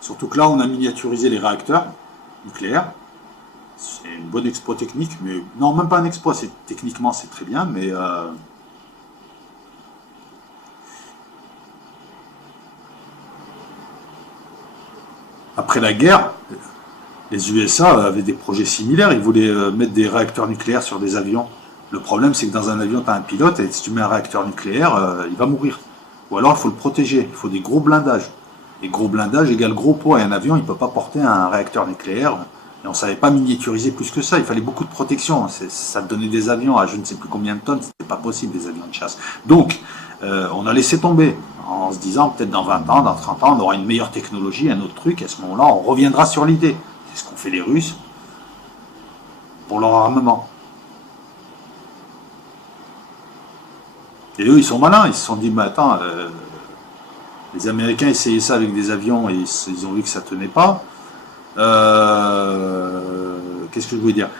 Surtout que là, on a miniaturisé les réacteurs nucléaires. C'est une bonne exploit technique, mais non, même pas un exploit. Techniquement, c'est très bien, mais après la guerre, les USA avaient des projets similaires. Ils voulaient mettre des réacteurs nucléaires sur des avions. Le problème, c'est que dans un avion, tu as un pilote, et si tu mets un réacteur nucléaire, il va mourir. Ou alors, il faut le protéger. Il faut des gros blindages. Et gros blindage égale gros poids. Et un avion, il ne peut pas porter un réacteur nucléaire. Et on ne savait pas miniaturiser plus que ça. Il fallait beaucoup de protection. Ça te donnait des avions à je ne sais plus combien de tonnes. C'était pas possible, des avions de chasse. Donc, on a laissé tomber. En se disant, peut-être dans 20 ans, dans 30 ans, on aura une meilleure technologie, un autre truc. Et à ce moment-là, on reviendra sur l'idée. C'est ce qu'ont fait les Russes pour leur armement. Et eux, ils sont malins. Ils se sont dit, mais attends, les Américains essayaient ça avec des avions et ils ont vu que ça tenait pas. Qu'est-ce que je voulais dire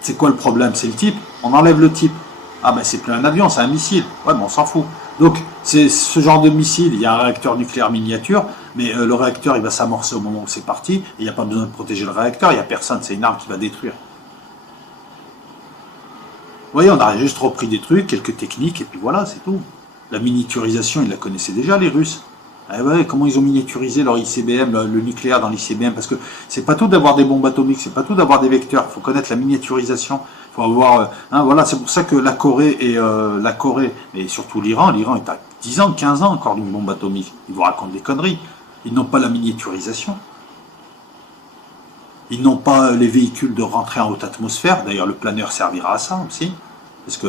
C'est quoi le problème? C'est le type. On enlève le type. Ah ben c'est plus un avion, c'est un missile. Ouais, mais on s'en fout. Donc c'est ce genre de missile. Il y a un réacteur nucléaire miniature, mais le réacteur il va s'amorcer au moment où c'est parti. Et il n'y a pas besoin de protéger le réacteur. Il n'y a personne. C'est une arme qui va détruire. Vous voyez, on a juste repris des trucs, quelques techniques, et puis voilà, c'est tout. La miniaturisation, ils la connaissaient déjà, les Russes. Ah ouais, comment ils ont miniaturisé leur ICBM, le nucléaire dans l'ICBM, parce que c'est pas tout d'avoir des bombes atomiques, c'est pas tout d'avoir des vecteurs, il faut connaître la miniaturisation, il faut avoir... voilà, c'est pour ça que la Corée, et surtout l'Iran est à 10 ans, 15 ans encore d'une bombe atomique. Ils vous racontent des conneries. Ils n'ont pas la miniaturisation. Ils n'ont pas les véhicules de rentrée en haute atmosphère. D'ailleurs, le planeur servira à ça aussi. Parce que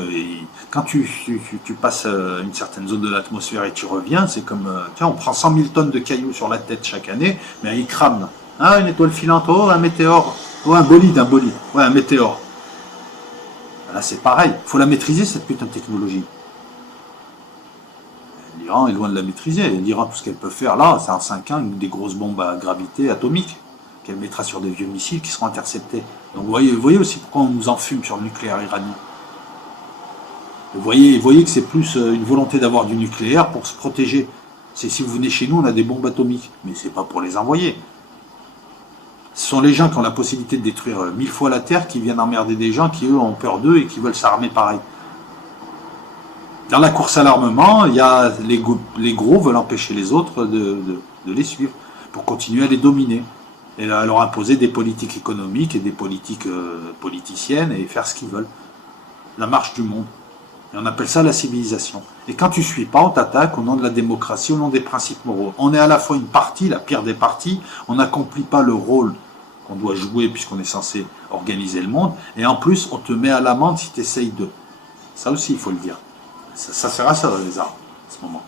quand tu passes une certaine zone de l'atmosphère et tu reviens, c'est comme... tiens, on prend 100 000 tonnes de cailloux sur la tête chaque année, mais ils crament. Ah, une étoile filante, oh, un météore. Oh, un bolide. Ouais, un météore. Là, c'est pareil. Il faut la maîtriser, cette putain de technologie. L'Iran est loin de la maîtriser. L'Iran, tout ce qu'elle peut faire là, c'est en 5 ans, des grosses bombes à gravité atomique qu'elle mettra sur des vieux missiles qui seront interceptés. Donc vous voyez aussi pourquoi on nous enfume sur le nucléaire iranien. Vous voyez que c'est plus une volonté d'avoir du nucléaire pour se protéger. C'est si vous venez chez nous, on a des bombes atomiques. Mais c'est pas pour les envoyer. Ce sont les gens qui ont la possibilité de détruire 1000 fois la Terre qui viennent emmerder des gens qui, eux, ont peur d'eux et qui veulent s'armer pareil. Dans la course à l'armement, il y a les gros veulent empêcher les autres de les suivre pour continuer à les dominer et à leur imposer des politiques économiques et des politiques politiciennes et faire ce qu'ils veulent. La marche du monde. Et on appelle ça la civilisation. Et quand tu ne suis pas, on t'attaque au nom de la démocratie, au nom des principes moraux. On est à la fois une partie, la pire des parties, on n'accomplit pas le rôle qu'on doit jouer puisqu'on est censé organiser le monde, et en plus on te met à l'amende si tu essayes de. Ça aussi, il faut le dire. Ça sert à ça dans les armes, à ce moment.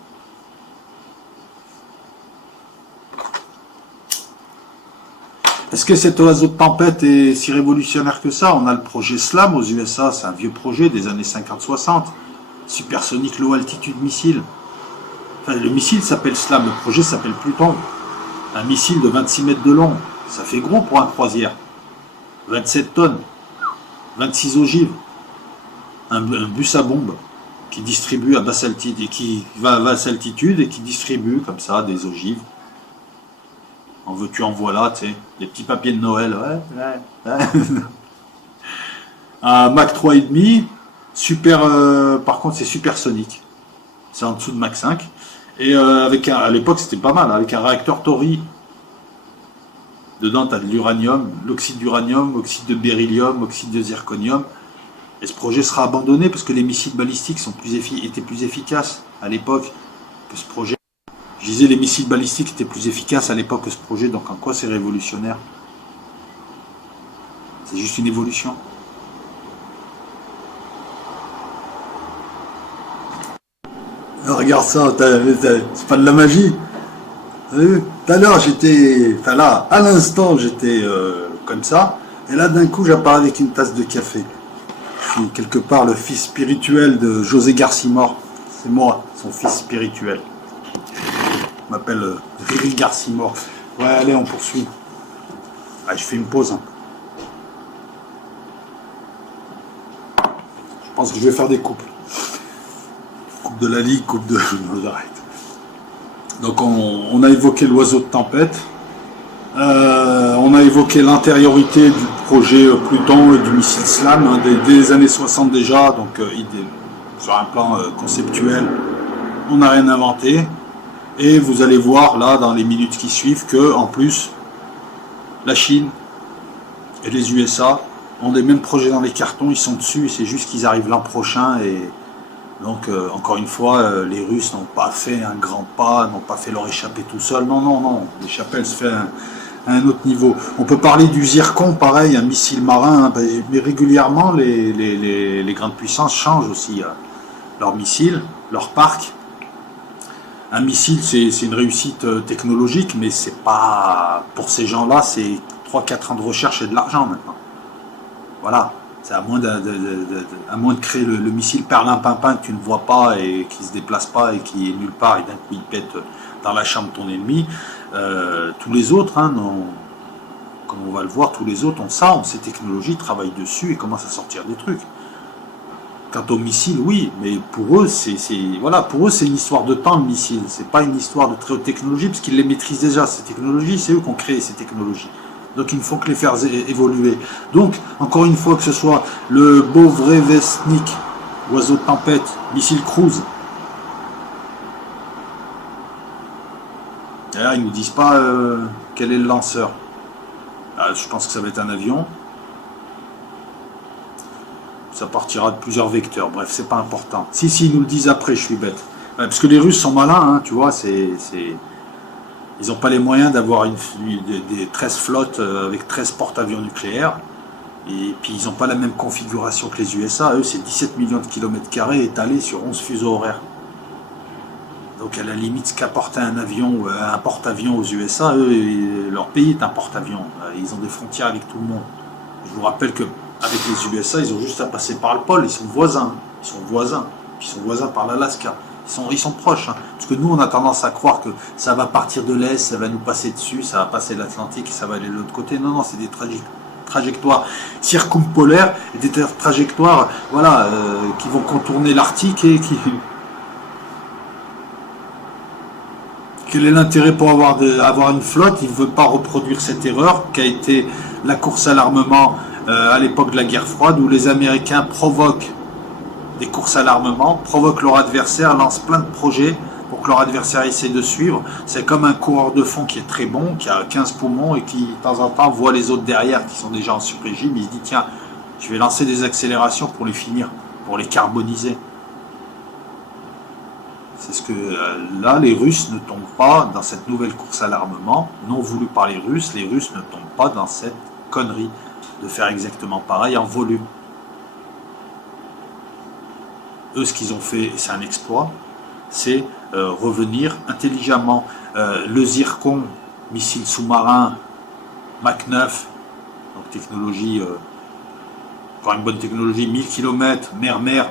Est-ce que cet oiseau de tempête est si révolutionnaire que ça? On a le projet SLAM aux USA, c'est un vieux projet des années 50-60. Supersonic Low Altitude Missile. Enfin, le missile s'appelle SLAM, le projet s'appelle Pluton. Un missile de 26 mètres de long, ça fait gros pour un croisière. 27 tonnes, 26 ogives. Un bus à bombe qui distribue à basse altitude et qui va à basse altitude et qui distribue comme ça des ogives. En veux-tu, en voilà, tu sais, des petits papiers de Noël, ouais. Un Mach 3,5, super, par contre c'est supersonique. C'est en dessous de Mach 5. Et à l'époque c'était pas mal, avec un réacteur Tori. Dedans tu as de l'uranium, l'oxyde d'uranium, oxyde de beryllium, oxyde de zirconium. Et ce projet sera abandonné parce que les missiles balistiques étaient plus efficaces à l'époque que ce projet. Je disais les missiles balistiques étaient plus efficaces à l'époque que ce projet, donc en quoi c'est révolutionnaire? C'est juste une évolution. Regarde ça, c'est pas de la magie. Tout à l'heure j'étais, enfin là, à l'instant j'étais comme ça, et là d'un coup j'apparais avec une tasse de café. Je suis quelque part le fils spirituel de José Garcimore. C'est moi, son fils spirituel. Je m'appelle Riri Garcimore. Ouais, allez, on poursuit. Ah, je fais une pause. Je pense que je vais faire des coupes. Coupe de la Ligue, coupe de... J'arrête. Donc on a évoqué l'oiseau de tempête. On a évoqué l'antériorité du projet Pluton et du missile SLAM hein, dès les années 60 déjà, donc sur un plan conceptuel, on n'a rien inventé. Et vous allez voir là dans les minutes qui suivent que en plus la Chine et les USA ont des mêmes projets dans les cartons, ils sont dessus, c'est juste qu'ils arrivent l'an prochain et donc encore une fois les Russes n'ont pas fait un grand pas, n'ont pas fait leur échappée tout seul, non, l'échappée elle se fait à un autre niveau. On peut parler du Zircon, pareil, un missile marin, hein, mais régulièrement les grandes puissances changent aussi leurs missiles, leur parc. Un missile, c'est une réussite technologique, mais c'est pas pour ces gens-là, c'est 3-4 ans de recherche et de l'argent maintenant. Voilà, c'est à moins de créer le missile perlimpinpin que tu ne vois pas et qui se déplace pas et qui est nulle part et d'un coup il pète dans la chambre de ton ennemi. Tous les autres, hein, comme on va le voir, tous les autres ont ça, ont ces technologies, travaillent dessus et commencent à sortir des trucs. Quant au missile, oui, mais pour eux, voilà, pour eux, c'est une histoire de temps, le missile. C'est pas une histoire de très haute technologie, parce qu'ils les maîtrisent déjà, ces technologies, c'est eux qui ont créé ces technologies. Donc il ne faut que les faire évoluer. Donc, encore une fois, que ce soit le Bovrevestnik, oiseau de tempête, missile cruise. D'ailleurs, ils ne nous disent pas quel est le lanceur. Je pense que ça va être un avion. Ça partira de plusieurs vecteurs. Bref, c'est pas important. Si, ils nous le disent après, je suis bête. Parce que les Russes sont malins, hein, tu vois, ils n'ont pas les moyens d'avoir des 13 flottes avec 13 porte-avions nucléaires. Et puis, ils n'ont pas la même configuration que les USA. Eux, c'est 17 millions de kilomètres carrés étalés sur 11 fuseaux horaires. Donc, à la limite, ce qu'apportait un avion, un porte-avions aux USA, eux, leur pays est un porte-avions. Ils ont des frontières avec tout le monde. Je vous rappelle que avec les USA, ils ont juste à passer par le pôle, ils sont voisins. Ils sont voisins par l'Alaska. Ils sont proches. Hein. Parce que nous, on a tendance à croire que ça va partir de l'Est, ça va nous passer dessus, ça va passer l'Atlantique et ça va aller de l'autre côté. Non, c'est des trajectoires circumpolaires, des trajectoires voilà, qui vont contourner l'Arctique et qui... Quel est l'intérêt pour avoir une flotte? Il ne veut pas reproduire cette erreur qu'a été la course à l'armement à l'époque de la guerre froide, où les Américains provoquent des courses à l'armement, provoquent leur adversaire, lancent plein de projets pour que leur adversaire essaie de suivre. C'est comme un coureur de fond qui est très bon, qui a 15 poumons et qui de temps en temps voit les autres derrière qui sont déjà en sur-régime, il se dit tiens, je vais lancer des accélérations pour les finir, pour les carboniser. C'est ce que là, les Russes ne tombent pas dans cette nouvelle course à l'armement, non voulue par les Russes ne tombent pas dans cette connerie de faire exactement pareil en volume. Eux, ce qu'ils ont fait, c'est un exploit, c'est revenir intelligemment. Le Zircon, missile sous-marin, Mach 9, donc technologie, encore une bonne technologie, 1000 km,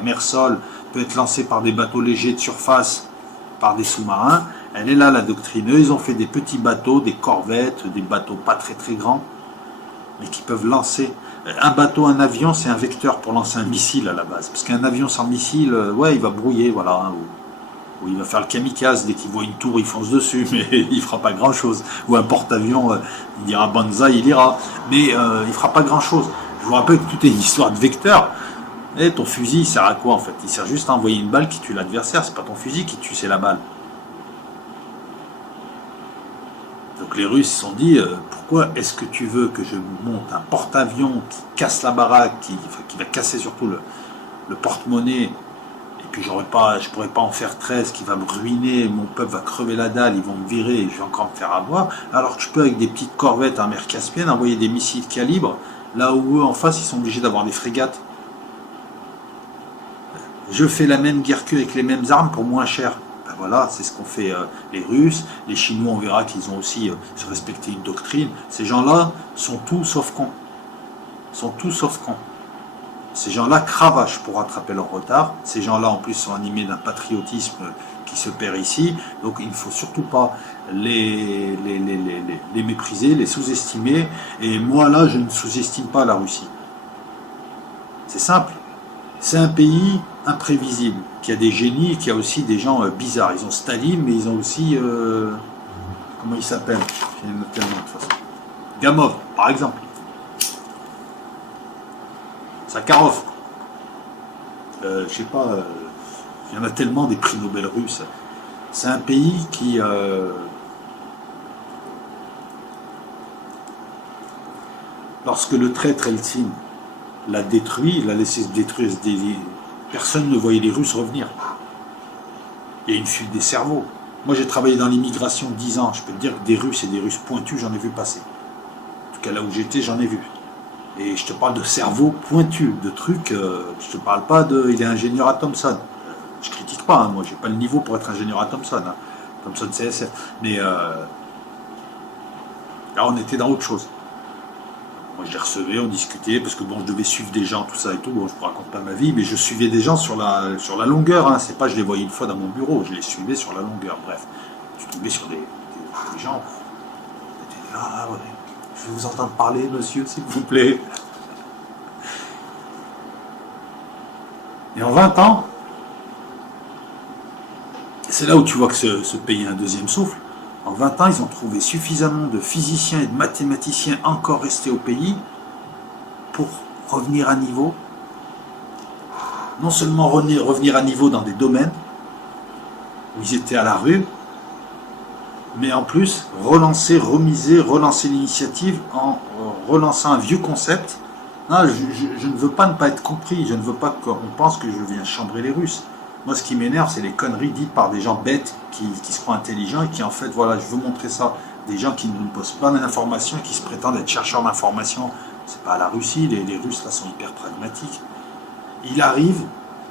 mer-sol, peut être lancé par des bateaux légers de surface, par des sous-marins. Elle est là, la doctrine. Eux, ils ont fait des petits bateaux, des corvettes, des bateaux pas très très grands, mais qui peuvent lancer. Un bateau, un avion, c'est un vecteur pour lancer un missile à la base. Parce qu'un avion sans missile, ouais, il va brouiller, voilà. Ou il va faire le kamikaze, dès qu'il voit une tour, il fonce dessus, mais il fera pas grand-chose. Ou un porte-avions, il dira banzai, il ira. Mais il fera pas grand-chose. Je vous rappelle que tout est une histoire de vecteur. Et ton fusil, il sert à quoi en fait? Il sert juste à envoyer une balle qui tue l'adversaire, c'est pas ton fusil qui tue, c'est la balle. Donc les Russes se sont dit, pourquoi est-ce que tu veux que je monte un porte-avions qui casse la baraque, qui va casser surtout le porte-monnaie, et puis je pourrais pas en faire 13, qui va me ruiner, mon peuple va crever la dalle, ils vont me virer, et je vais encore me faire avoir, alors que je peux avec des petites corvettes en mer Caspienne envoyer des missiles calibre, là où eux en face ils sont obligés d'avoir des frégates. Je fais la même guerre qu'eux avec les mêmes armes pour moins cher. Ben voilà, c'est ce qu'ont fait les Russes. Les Chinois, on verra qu'ils ont aussi respecté une doctrine. Ces gens-là sont tout sauf cons. Ces gens-là cravachent pour rattraper leur retard. Ces gens-là, en plus, sont animés d'un patriotisme qui se perd ici. Donc, il ne faut surtout pas les mépriser, les sous-estimer. Et moi, là, je ne sous-estime pas la Russie. C'est simple. C'est un pays imprévisible, qui a des génies et qui a aussi des gens bizarres. Ils ont Staline, mais ils ont aussi... comment il s'appelle? J'ai noté le nom de toute façon. Gamov, par exemple. Sakharov. Je sais pas, il y en a tellement des prix Nobel russes. C'est un pays qui... lorsque le traître Eltsine l'a détruit, il a laissé se détruire, personne ne voyait les Russes revenir. Il y a une fuite des cerveaux. Moi j'ai travaillé dans l'immigration 10 ans, je peux te dire que des Russes et des Russes pointus, j'en ai vu passer. En tout cas là où j'étais, j'en ai vu. Et je te parle de cerveau pointu, de trucs, je te parle pas de... Il est ingénieur à Thomson. Je critique pas, hein, moi j'ai pas le niveau pour être ingénieur à Thomson. Hein. Thomson CSF. Mais là on était dans autre chose. Moi je les recevais, on discutait, parce que bon je devais suivre des gens, tout ça et tout, bon je ne raconte pas ma vie, mais je suivais des gens sur la longueur, hein. C'est pas je les voyais une fois dans mon bureau, je les suivais sur la longueur, bref. Je tombais sur des gens, j'étais là, ah ouais, je vais vous entendre parler monsieur, s'il vous plaît. Et en 20 ans, c'est là où tu vois que ce pays a un deuxième souffle. En 20 ans, ils ont trouvé suffisamment de physiciens et de mathématiciens encore restés au pays pour revenir à niveau. Non seulement revenir à niveau dans des domaines où ils étaient à la rue, mais en plus relancer l'initiative en relançant un vieux concept. Non, je ne veux pas ne pas être compris, je ne veux pas qu'on pense que je viens chambrer les Russes. Moi, ce qui m'énerve, c'est les conneries dites par des gens bêtes qui se croient intelligents et qui, en fait, voilà, je veux montrer ça. Des gens qui ne posent pas d'informations et qui se prétendent être chercheurs d'informations. C'est pas la Russie, les Russes, là, sont hyper pragmatiques. Il arrive,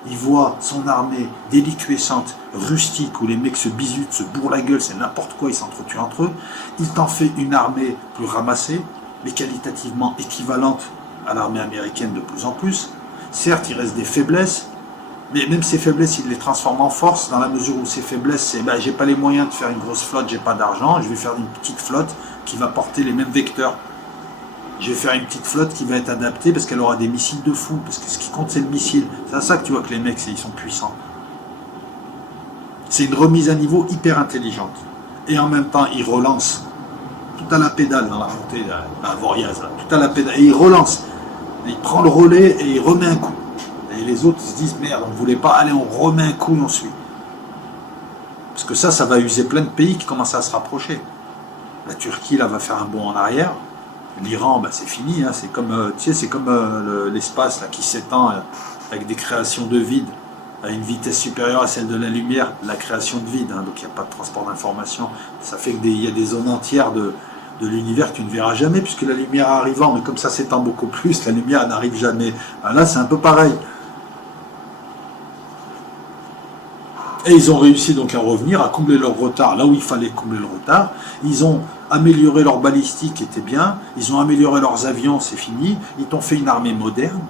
il voit son armée déliquescente, rustique, où les mecs se bisutent, se bourrent la gueule, c'est n'importe quoi, ils s'entretuent entre eux. Il t'en fait une armée plus ramassée, mais qualitativement équivalente à l'armée américaine de plus en plus. Certes, il reste des faiblesses, mais même ces faiblesses, il les transforme en force, dans la mesure où ces faiblesses, c'est j'ai pas les moyens de faire une grosse flotte, j'ai pas d'argent, je vais faire une petite flotte qui va porter les mêmes vecteurs. Je vais faire une petite flotte qui va être adaptée parce qu'elle aura des missiles de fou, parce que ce qui compte c'est le missile. C'est à ça que tu vois que les mecs, ils sont puissants. C'est une remise à niveau hyper intelligente. Et en même temps, ils relancent tout à la pédale dans la montée à Voriaz, tout à la pédale, et il relance. Il prend le relais et il remet un coup. Et les autres se disent, merde, on ne voulait pas, allez, on remet un coup et on suit. Parce que ça va user plein de pays qui commencent à se rapprocher. La Turquie, là, va faire un bond en arrière. L'Iran, c'est fini, hein. C'est comme, tu sais, c'est comme l'espace là, qui s'étend avec des créations de vide à une vitesse supérieure à celle de la lumière, la création de vide, hein. Donc il n'y a pas de transport d'information. Ça fait qu'il y a des zones entières de l'univers que tu ne verras jamais, puisque la lumière arrivant, mais comme ça s'étend beaucoup plus, la lumière n'arrive jamais. Là, c'est un peu pareil. Et ils ont réussi donc à revenir, à combler leur retard là où il fallait combler le retard. Ils ont amélioré leur balistique, qui était bien. Ils ont amélioré leurs avions, c'est fini. Ils t'ont fait une armée moderne,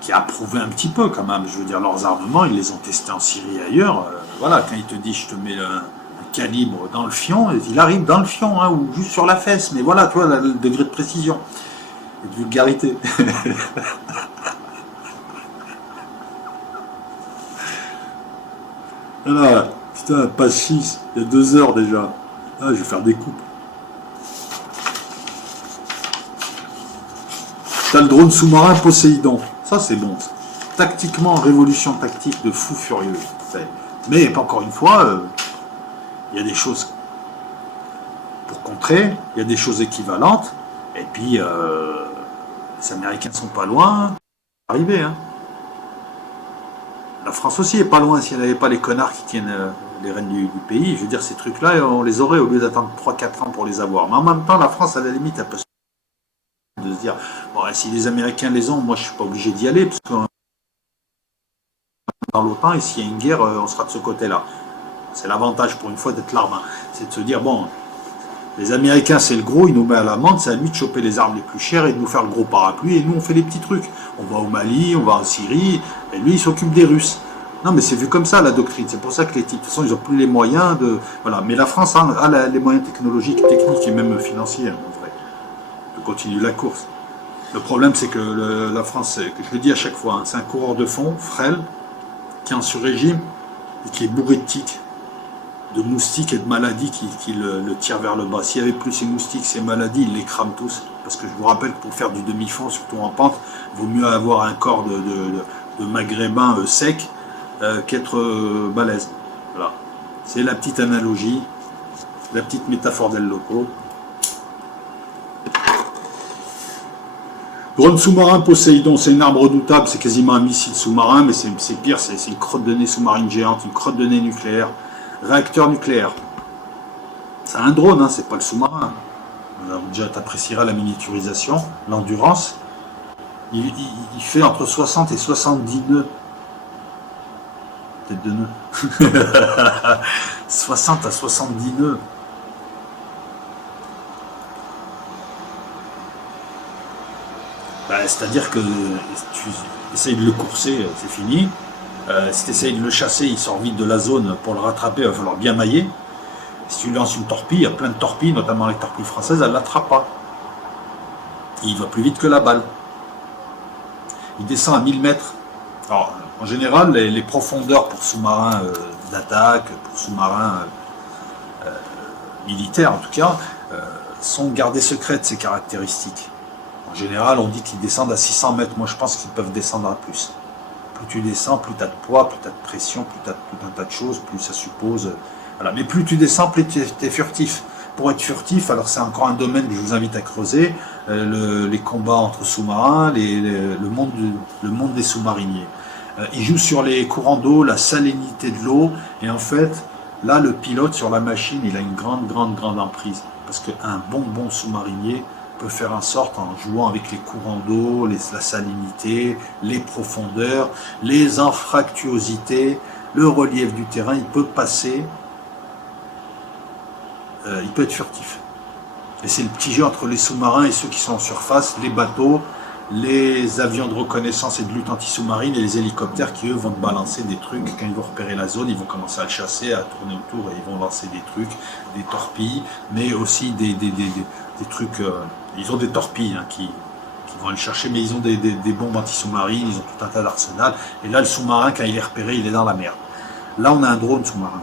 qui a prouvé un petit peu quand même. Je veux dire, leurs armements, ils les ont testés en Syrie et ailleurs. Voilà, quand il te dit, je te mets un calibre dans le fion, il arrive dans le fion, hein, ou juste sur la fesse. Mais voilà, tu vois, le degré de précision et de vulgarité. Voilà, putain, page 6, il y a 2 heures déjà. Ah, je vais faire des coupes. T'as le drone sous-marin Poséidon. Ça, c'est bon. Tactiquement, révolution tactique de fou furieux. Mais, encore une fois, il y a des choses pour contrer, il y a des choses équivalentes. Et puis, les Américains sont pas loin. Arrivé, hein. La France aussi est pas loin si elle n'avait pas les connards qui tiennent les rênes du pays. Je veux dire, ces trucs-là, on les aurait au lieu d'attendre 3-4 ans pour les avoir. Mais en même temps, la France, à la limite, elle peut de se dire, bon, si les Américains les ont, moi, je suis pas obligé d'y aller, parce que dans l'OTAN, et s'il y a une guerre, on sera de ce côté-là. C'est l'avantage, pour une fois, d'être l'arme. Hein. C'est de se dire, bon, les Américains, c'est le gros, ils nous mettent à l'amende, c'est à lui de choper les armes les plus chères et de nous faire le gros parapluie, et nous, on fait les petits trucs. On va au Mali, on va en Syrie, et lui, il s'occupe des Russes. Non, mais c'est vu comme ça, la doctrine. C'est pour ça que les types, de toute façon, ils n'ont plus les moyens de... Voilà. Mais la France a les moyens technologiques, techniques et même financiers, en vrai, de continuer la course. Le problème, c'est que la France, je le dis à chaque fois, hein, c'est un coureur de fond, frêle, qui est en sur-régime et qui est bourré de tiques, de moustiques et de maladies qui le tirent vers le bas. S'il n'y avait plus ces moustiques, ces maladies, il les crame tous. Parce que je vous rappelle que pour faire du demi-fond, surtout en pente, il vaut mieux avoir un corps de maghrébin sec qu'être balèze. Voilà. C'est la petite analogie, la petite métaphore d'El Loco. Drone sous-marin Poséidon, c'est une arme redoutable, c'est quasiment un missile sous-marin, mais c'est pire, c'est une crotte de nez sous-marine géante, une crotte de nez nucléaire, réacteur nucléaire. C'est un drone, hein, c'est pas le sous-marin. Alors, déjà, tu apprécieras la miniaturisation, l'endurance. Il fait entre 60 et 70 nœuds. Peut-être de nœuds. 60 à 70 nœuds. C'est-à-dire que tu essayes de le courser, c'est fini. Si tu essayes de le chasser, il sort vite de la zone. Pour le rattraper, il va falloir bien mailler. Si tu lances une torpille, il y a plein de torpilles, notamment les torpilles françaises, elles ne l'attrapent pas. Il va plus vite que la balle. Il descend à 1000 mètres. Alors, en général, les profondeurs pour sous-marins d'attaque, pour sous-marins militaires en tout cas, sont gardées secrètes, ces caractéristiques. En général, on dit qu'ils descendent à 600 mètres. Moi, je pense qu'ils peuvent descendre à plus. Plus tu descends, plus tu as de poids, plus tu as de pression, plus tu as tout un tas de choses, plus ça suppose... Voilà. Mais plus tu descends, plus tu es furtif. Pour être furtif, alors c'est encore un domaine que je vous invite à creuser, les combats entre sous-marins, le monde des sous-mariniers. Ils jouent sur les courants d'eau, la salinité de l'eau, et en fait, là, le pilote sur la machine, il a une grande emprise. Parce qu'un bon sous-marinier peut faire en sorte, en jouant avec les courants d'eau, la salinité, les profondeurs, les anfractuosités, le relief du terrain, il peut passer, il peut être furtif. Et c'est le petit jeu entre les sous-marins et ceux qui sont en surface, les bateaux, les avions de reconnaissance et de lutte anti-sous-marine et les hélicoptères qui, eux, vont te balancer des trucs. Quand ils vont repérer la zone, ils vont commencer à le chasser, à tourner autour et ils vont lancer des trucs, des torpilles, mais aussi des trucs... ils ont des torpilles hein, qui vont aller chercher, mais ils ont des bombes anti-sous-marines, ils ont tout un tas d'arsenal. Et là, le sous-marin, quand il est repéré, il est dans la merde. Là, on a un drone sous-marin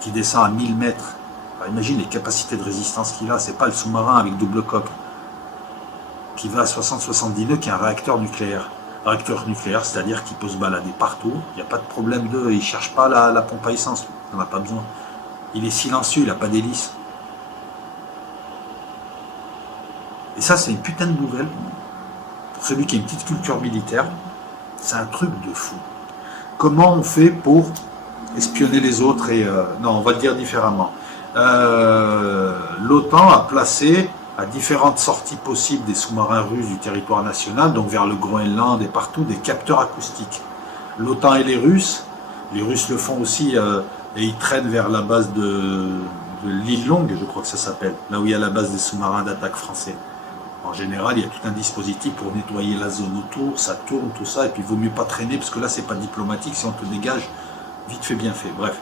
qui descend à 1000 mètres. Alors, imagine les capacités de résistance qu'il a. C'est pas le sous-marin avec double coque qui va à 60-70 nœuds, qui est un réacteur nucléaire. Réacteur nucléaire, c'est-à-dire qu'il peut se balader partout. Il n'y a pas de problème il ne cherche pas la pompe à essence. Il n'en a pas besoin. Il est silencieux, il n'a pas d'hélice. Et ça, c'est une putain de nouvelle. Pour celui qui a une petite culture militaire, c'est un truc de fou. Comment on fait pour espionner les autres et... non, on va le dire différemment. L'OTAN a placé à différentes sorties possibles des sous-marins russes du territoire national, donc vers le Groenland et partout, des capteurs acoustiques. L'OTAN et les Russes le font aussi, et ils traînent vers la base de l'île Longue, je crois que ça s'appelle, là où il y a la base des sous-marins d'attaque français. En général, il y a tout un dispositif pour nettoyer la zone autour, ça tourne, tout ça, et puis il vaut mieux pas traîner, parce que là, c'est pas diplomatique, si on te dégage, vite fait, bien fait, bref.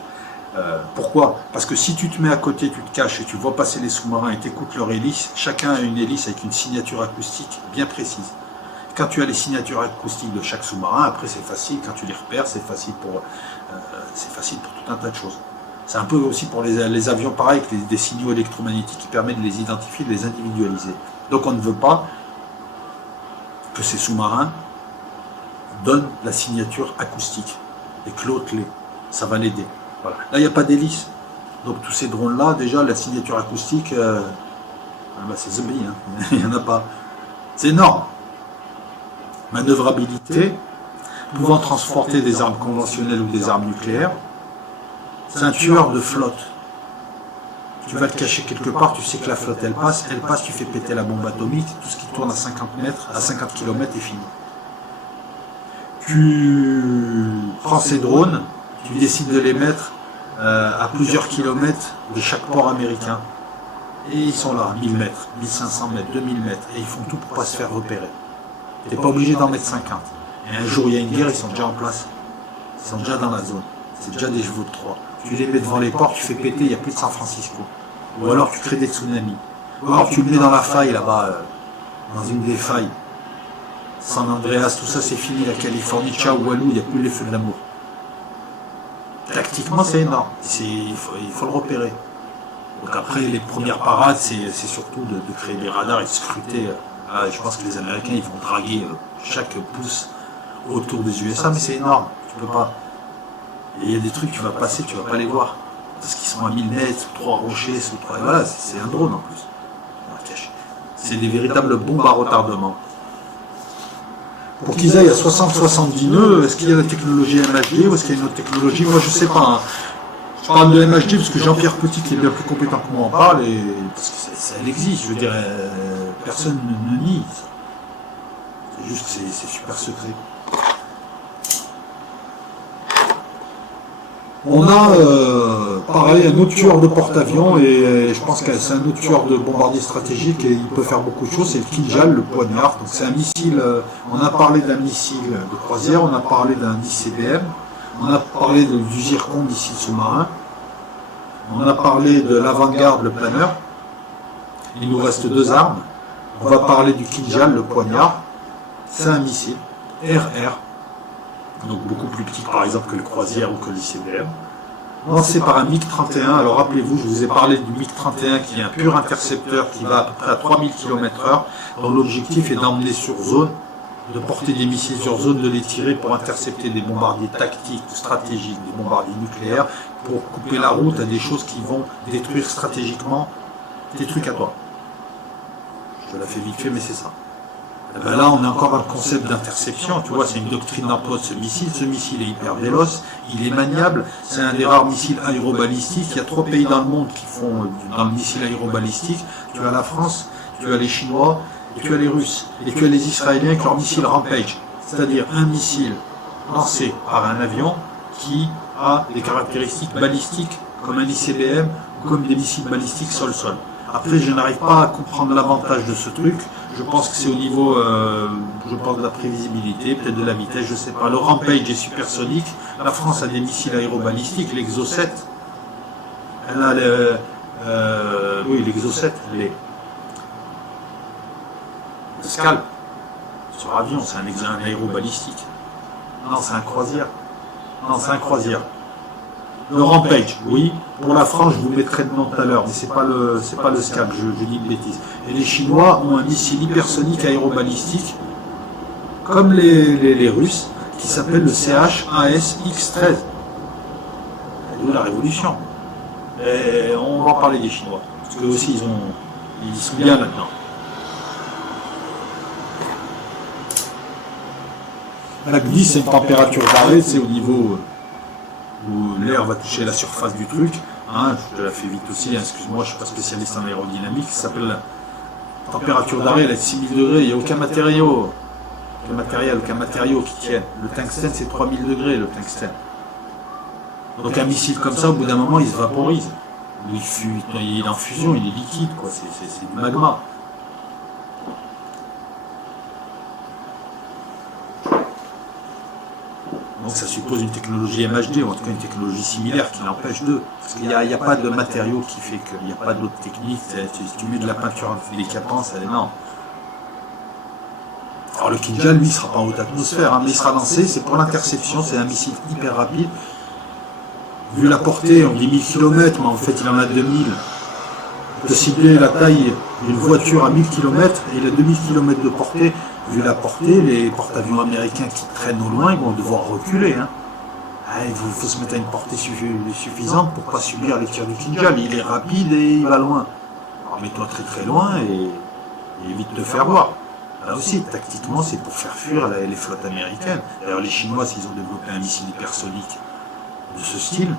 Pourquoi? Parce que si tu te mets à côté, tu te caches et tu vois passer les sous-marins et t'écoutes leur hélice, chacun a une hélice avec une signature acoustique bien précise. Quand tu as les signatures acoustiques de chaque sous-marin, après c'est facile, quand tu les repères, c'est facile pour tout un tas de choses. C'est un peu aussi pour les avions pareil, avec des signaux électromagnétiques qui permettent de les identifier, de les individualiser. Donc on ne veut pas que ces sous-marins donnent la signature acoustique et que l'autre l'ait. Ça va l'aider. Voilà. Là, il n'y a pas d'hélice. Donc tous ces drones-là, déjà, la signature acoustique, c'est zombie, hein. Il n'y en a pas. C'est énorme. Manœuvrabilité, pouvant transporter des armes conventionnelles ou des armes nucléaires. C'est un tueur de flotte. Tu vas le cacher quelque part, tu sais que la flotte, elle passe, tu fais péter la bombe atomique, tout ce qui tourne à 50 mètres, à 50 km est fini. Tu prends ces drones, tu décides de les mettre à plusieurs kilomètres de chaque port américain. Et ils sont là, 1000 mètres, 1500 mètres, 2000 mètres, et ils font tout pour ne pas se faire repérer. Tu n'es pas obligé d'en mettre 50. Et un jour, il y a une guerre, ils sont déjà en place. Ils sont déjà dans la zone. C'est déjà des chevaux de Troie. Tu les mets devant les ports, tu fais péter, il n'y a plus de San Francisco. Ou alors tu crées des tsunamis. Ou alors tu le mets dans la faille là-bas, dans une des failles. San Andreas, tout ça c'est fini, la Californie, ciao, Walou, il n'y a plus les feux de l'amour. Tactiquement c'est énorme, il faut le repérer. Donc après les premières parades, c'est surtout de créer des radars et de scruter. Je pense que les Américains ils vont draguer chaque pouce autour des USA, mais c'est énorme, tu peux pas. Et il y a des trucs, tu vas passer, tu vas pas les voir. Parce qu'ils sont à 1000 mètres, sous 3 rochers, sous 3... Et voilà, c'est un drone en plus. C'est des véritables bombes à retardement. Pour qu'ils aillent à 60-70 nœuds, est-ce qu'il y a la technologie MHD ou est-ce qu'il y a une autre technologie? Moi je sais pas. Hein. Je parle de MHD parce que Jean-Pierre Petit, qui est bien plus compétent que moi, en parle, et parce que ça existe, je veux dire, personne ne nie ça. C'est juste que c'est super secret. On a pareil un autre tueur de porte-avions et je pense que c'est un autre tueur de bombardier stratégique et il peut faire beaucoup de choses, c'est le Kinjal, le poignard. Donc c'est un missile, on a parlé d'un missile de croisière, on a parlé d'un ICBM, on a parlé du Zircon, missile sous-marin, on a parlé de l'avant-garde, le planeur. Il nous reste 2 armes. On va parler du Kinjal, le poignard. C'est un missile RR. Donc beaucoup plus petit par exemple que le croisière ou que l'ICBM, lancé par un MiG-31. Alors rappelez-vous, je vous ai parlé du MiG-31 qui est un pur intercepteur qui va à peu près à 3000 km/h, dont l'objectif est d'emmener sur zone, de porter des missiles sur zone, de les tirer pour intercepter des bombardiers tactiques, stratégiques, des bombardiers nucléaires, pour couper la route à des choses qui vont détruire stratégiquement tes trucs à toi. Je te la fais vite fait, mais c'est ça. Ben là, on est encore dans le concept d'interception, tu vois, c'est une doctrine d'emploi de ce missile est hyper véloce, il est maniable, c'est un des rares missiles aérobalistiques, il y a 3 pays dans le monde qui font dans le missile aérobalistique, tu as la France, tu as les Chinois, et tu as les Russes, et tu as les Israéliens avec leur missile Rampage, c'est-à-dire un missile lancé par un avion qui a des caractéristiques balistiques, comme un ICBM, ou comme des missiles balistiques sol-sol. Après, je n'arrive pas à comprendre l'avantage de ce truc. Je pense que c'est au niveau, de la prévisibilité, peut-être de la vitesse, je ne sais pas. Le Rampage est supersonique. La France a des missiles aérobalistiques, l'Exo 7. Elle a l'Exo 7, le Scalp. Sur avion, c'est un aérobalistique. Non, c'est un croisière. Non, c'est un croisière. Le Rampage, oui. Pour la France, je vous mettrai le nom tout à l'heure, mais c'est pas le Scalp, je dis une bêtise. Et les Chinois ont un missile hypersonique aérobalistique, comme les Russes, qui s'appelle le CH-AS-X-13. C'est la révolution. Et on va en parler des Chinois, parce qu'eux aussi, ils sont bien là-dedans. La 10, c'est une température d'arrêt, c'est au niveau où l'air va toucher la surface du truc. Hein, je te la fais vite aussi, hein, excuse-moi, je ne suis pas spécialiste en aérodynamique. Ça s'appelle la température d'arrêt, elle est de 6000 degrés, il n'y a aucun matériau qui tienne. Le tungstène, c'est 3000 degrés, le tungstène. Donc un missile comme ça, au bout d'un moment, il se vaporise. Il est en fusion, il est liquide, quoi. C'est du magma. Donc ça suppose une technologie MHD, ou en tout cas une technologie similaire qui l'empêche d'eux. Parce qu'il n'y a pas de matériau qui fait qu'il n'y a pas d'autre technique. Si tu mets de la peinture décapante, ça est énorme. Alors le Kinjal, lui, ne sera pas en haute atmosphère, hein, mais il sera lancé, c'est pour l'interception, c'est un missile hyper rapide. Vu la portée, on dit 1000 km, mais en fait il en a 2000. On peut cibler la taille d'une voiture à 1000 km et il a 2000 km de portée. Vu la portée, les porte-avions américains qui traînent au loin, ils vont devoir reculer. Hein. Il faut se mettre à une portée suffisante pour ne pas subir les tirs du Kinjal. Il est rapide et il va loin. Alors mets-toi très très loin et évite de te faire voir. Là aussi, tactiquement, c'est pour faire fuir les flottes américaines. D'ailleurs, les Chinois, s'ils ont développé un missile hypersonique de ce style,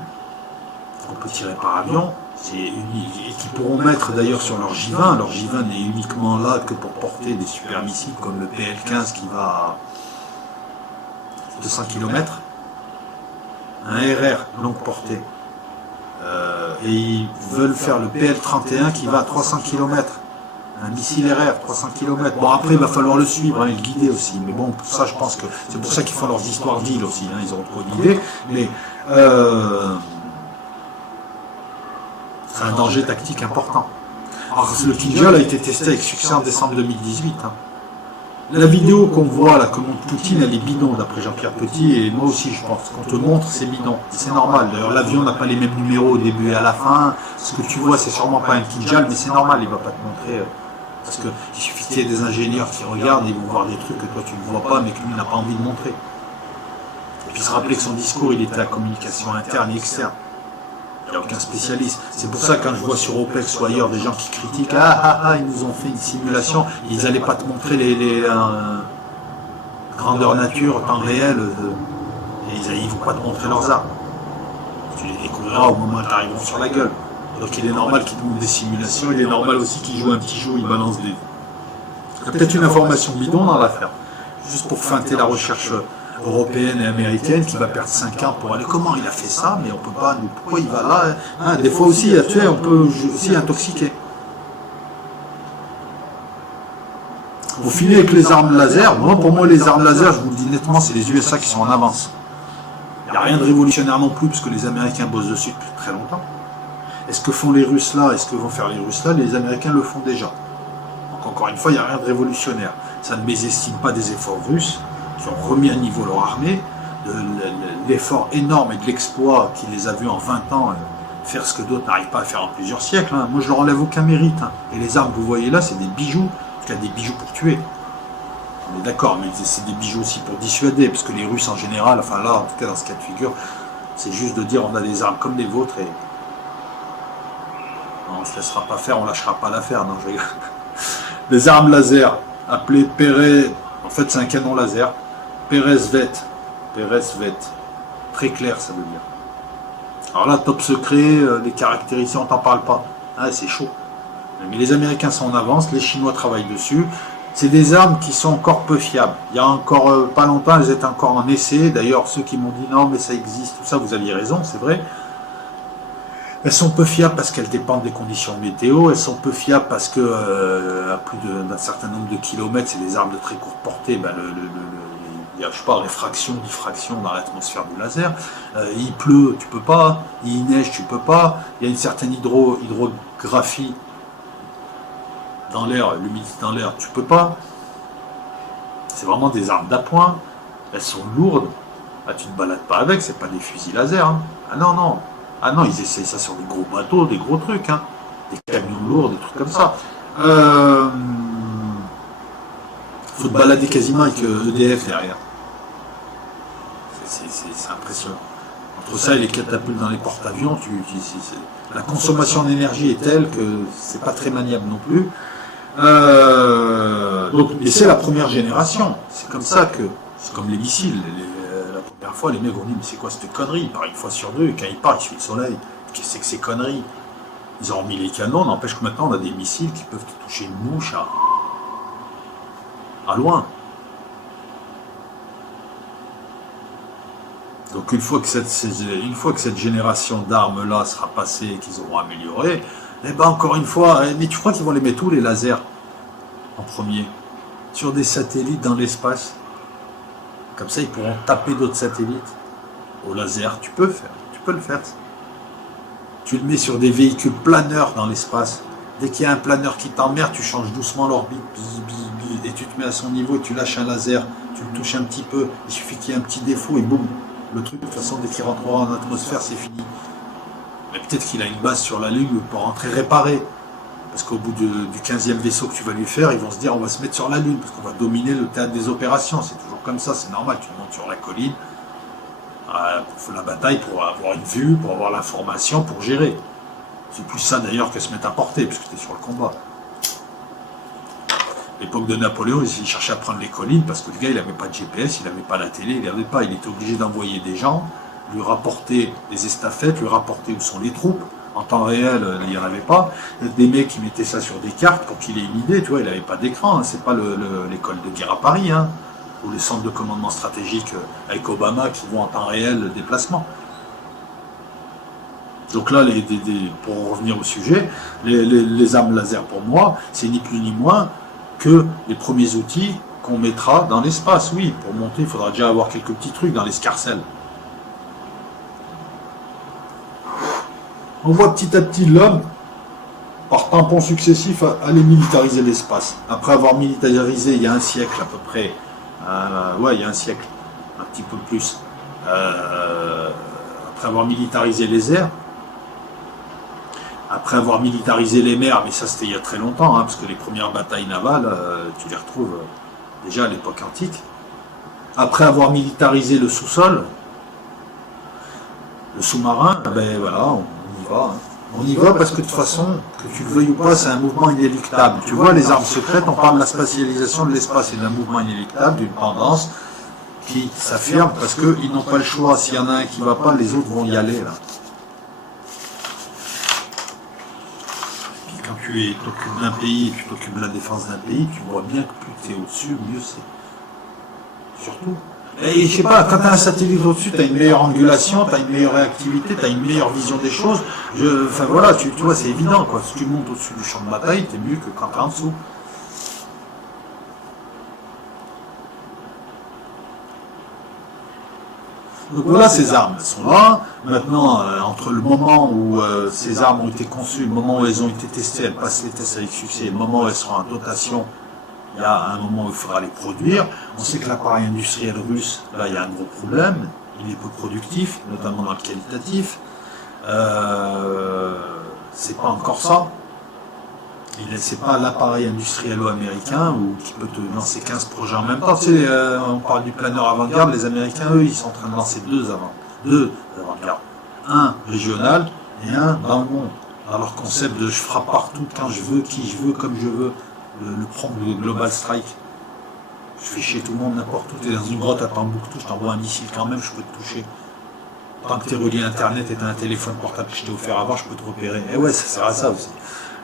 qu'on peut tirer par avion, c'est unique. Et qui pourront mettre d'ailleurs sur leur J-20. Leur J-20 n'est uniquement là que pour porter des super missiles comme le PL-15 qui va à 200 km. Un RR longue portée. Et ils veulent faire le PL-31 qui va à 300 km. Un missile RR, 300 km. Bon, après, il va falloir le suivre, hein, et le guider aussi. Mais bon, ça, je pense que c'est pour ça qu'ils font leurs histoires d'îles aussi. Hein, ils auront trop d'idées. Mais c'est un danger tactique important. Alors, le Kinjal a été testé avec succès en décembre 2018. Hein. La vidéo qu'on voit là, que montre Poutine, elle est bidon d'après Jean-Pierre Petit, et moi aussi je pense. Qu'on te montre, c'est bidon. C'est normal. D'ailleurs, l'avion n'a pas les mêmes numéros au début et à la fin. Ce que tu vois, c'est sûrement pas un Kinjal, mais c'est normal, il va pas te montrer. Parce qu'il suffit qu'il y ait des ingénieurs qui regardent et ils vont voir des trucs que toi tu ne vois pas, mais que lui n'a pas envie de montrer. Et puis se rappeler que son discours, il était à communication interne et externe. Il n'y a aucun spécialiste. C'est pour ça que quand je vois sur OPEX ou ailleurs des gens qui critiquent, ils nous ont fait une simulation, ils n'allaient pas te montrer les grandeur nature, temps réel, et ils ne vont pas te montrer leurs armes. Tu les découvriras au moment où ils arriveront sur la gueule. Donc il est normal qu'ils te montrent des simulations, il est normal aussi qu'ils jouent un petit jeu, ils balancent des... Il y a peut-être une information bidon dans l'affaire, juste pour feinter la recherche européenne et américaine qui va perdre 5 ans pour aller. Comment il a fait ça? Mais on peut pas. Pourquoi il va là? Des fois aussi, tu sais, on peut aussi intoxiquer. Pour finir avec les armes laser, pour moi, les armes laser, je vous le dis nettement, c'est les USA qui sont en avance. Il n'y a rien de révolutionnaire non plus, parce que les Américains bossent dessus depuis très longtemps. Est-ce que font les Russes là? Est-ce que vont faire les Russes là? Les Américains le font déjà. Donc encore une fois, il n'y a rien de révolutionnaire. Ça ne mésestime pas des efforts russes, qui ont remis à niveau leur armée, de l'effort énorme et de l'exploit qui les a vus en 20 ans faire ce que d'autres n'arrivent pas à faire en plusieurs siècles. Moi, je leur enlève aucun mérite. Et les armes que vous voyez là, c'est des bijoux. En tout cas, des bijoux pour tuer. On est d'accord, mais c'est des bijoux aussi pour dissuader, parce que les Russes en général, enfin là, en tout cas dans ce cas de figure, c'est juste de dire on a des armes comme les vôtres et on ne se laissera pas faire, on ne lâchera pas l'affaire. Non, je rigole. Les armes laser, appelées Pérez, en fait c'est un canon laser, Pérez-Vet, très clair ça veut dire. Alors là, top secret, les caractéristiques, on t'en parle pas, c'est chaud. Mais les Américains sont en avance, les Chinois travaillent dessus. C'est des armes qui sont encore peu fiables. Il y a encore pas longtemps, elles étaient encore en essai. D'ailleurs, ceux qui m'ont dit non, mais ça existe, tout ça, vous aviez raison, c'est vrai. Elles sont peu fiables parce qu'elles dépendent des conditions météo. Elles sont peu fiables parce que à plus d'un certain nombre de kilomètres, c'est des armes de très courte portée. Il y a, je sais pas, réfraction, diffraction dans l'atmosphère du laser. Il pleut, tu peux pas. Il neige, tu peux pas. Il y a une certaine hydrographie dans l'air, l'humidité dans l'air, tu peux pas. C'est vraiment des armes d'appoint. Elles sont lourdes. Tu ne te balades pas avec, c'est pas des fusils laser. Ah non, ils essayent ça sur des gros bateaux, des gros trucs, des camions lourds, des trucs comme ça. Faut te balader quasiment avec EDF derrière. C'est impressionnant. Entre ça et les catapultes dans les porte-avions, la consommation d'énergie est telle que c'est pas très maniable non plus. Et c'est la première génération. C'est comme ça que, c'est comme les missiles. La première fois, les mecs ont dit mais c'est quoi cette connerie? Il part une fois sur deux, et quand il part, il suit le soleil. Qu'est-ce que c'est que ces conneries? Ils ont remis les canons, n'empêche que maintenant on a des missiles qui peuvent toucher une mouche à loin. Donc une fois que cette génération d'armes-là sera passée et qu'ils auront amélioré, encore une fois, mais tu crois qu'ils vont les mettre où les lasers en premier? Sur des satellites dans l'espace. Comme ça, ils pourront taper d'autres satellites au laser. Tu peux le faire. Tu le mets sur des véhicules planeurs dans l'espace. Dès qu'il y a un planeur qui t'emmerde, tu changes doucement l'orbite et tu te mets à son niveau et tu lâches un laser. Tu le touches un petit peu. Il suffit qu'il y ait un petit défaut et boum. Le truc, de toute façon, dès qu'il rentrera en atmosphère, c'est fini. Mais peut-être qu'il a une base sur la Lune pour rentrer réparer. Parce qu'au bout du 15e vaisseau que tu vas lui faire, ils vont se dire on va se mettre sur la Lune, parce qu'on va dominer le théâtre des opérations. C'est toujours comme ça, c'est normal. Tu montes sur la colline, pour la bataille, pour avoir une vue, pour avoir l'information, pour gérer. C'est plus ça d'ailleurs que se mettre à portée, puisque tu es sur le combat. L'époque de Napoléon, il cherchait à prendre les collines, parce que le gars, il n'avait pas de GPS, il n'avait pas la télé, il était obligé d'envoyer des gens, lui rapporter des estafettes, lui rapporter où sont les troupes. En temps réel, il n'y en avait pas. Des mecs qui mettaient ça sur des cartes pour qu'il ait une idée, tu vois, il n'avait pas d'écran, c'est pas l'école de guerre à Paris, ou les centres de commandement stratégique avec Obama qui vont en temps réel le déplacement. Donc là, pour revenir au sujet, les armes laser pour moi, c'est ni plus ni moins que les premiers outils qu'on mettra dans l'espace. Oui, pour monter, il faudra déjà avoir quelques petits trucs dans l'escarcelle. On voit petit à petit l'homme par tampons successifs, aller militariser l'espace. Après avoir militarisé il y a un siècle à peu près, ouais, il y a un siècle, un petit peu plus, après avoir militarisé les airs, après avoir militarisé les mers, mais ça c'était il y a très longtemps, hein, parce que les premières batailles navales, tu les retrouves déjà à l'époque antique. Après avoir militarisé le sous-sol, le sous-marin, ben voilà, on y va. Hein. On y va parce que de toute façon, que tu le veuilles ou pas, c'est un mouvement inéluctable. Tu vois, les armes secrètes, on parle de la spatialisation de l'espace et d'un mouvement inéluctable, d'une tendance qui s'affirme parce qu'ils n'ont pas le choix. S'il y en a un qui ne va pas, les autres vont y aller. Là. Puis quand tu t'occupes d'un pays et tu t'occupes de la défense d'un pays, tu vois bien que plus tu es au-dessus, mieux c'est. Surtout. Et je sais pas, quand tu as un satellite au-dessus, tu as une meilleure angulation, tu as une meilleure réactivité, tu as une meilleure vision des choses. Enfin voilà, tu vois, c'est évident quoi. Si tu montes au-dessus du champ de bataille, tu es mieux que quand tu es en dessous. Donc voilà, ces armes elles sont là. Maintenant, entre le moment où ces armes ont été conçues, le moment où elles ont été testées, elles passent les tests avec succès, et le moment où elles seront en dotation, il y a un moment où il faudra les produire. On sait que l'appareil industriel russe, là, il y a un gros problème. Il est peu productif, notamment dans le qualitatif. C'est pas encore ça. C'est pas l'appareil industriel américain qui peut te lancer 15 projets en même temps. Tu sais, on parle du planeur avant-garde. Les Américains, eux, ils sont en train de lancer deux avant-gardes. Un régional et un dans le monde. Dans leur concept de je frappe partout, quand je veux, qui je veux, comme je veux. Le Global Strike. Je fais chier tout le monde n'importe où. Tu es dans une grotte à Tombouctou, je t'envoie un missile quand même, je peux te toucher. Tant que tu es relié à Internet et tu as un téléphone portable que je t'ai offert avant, je peux te repérer. Et ouais, ça sert à ça aussi.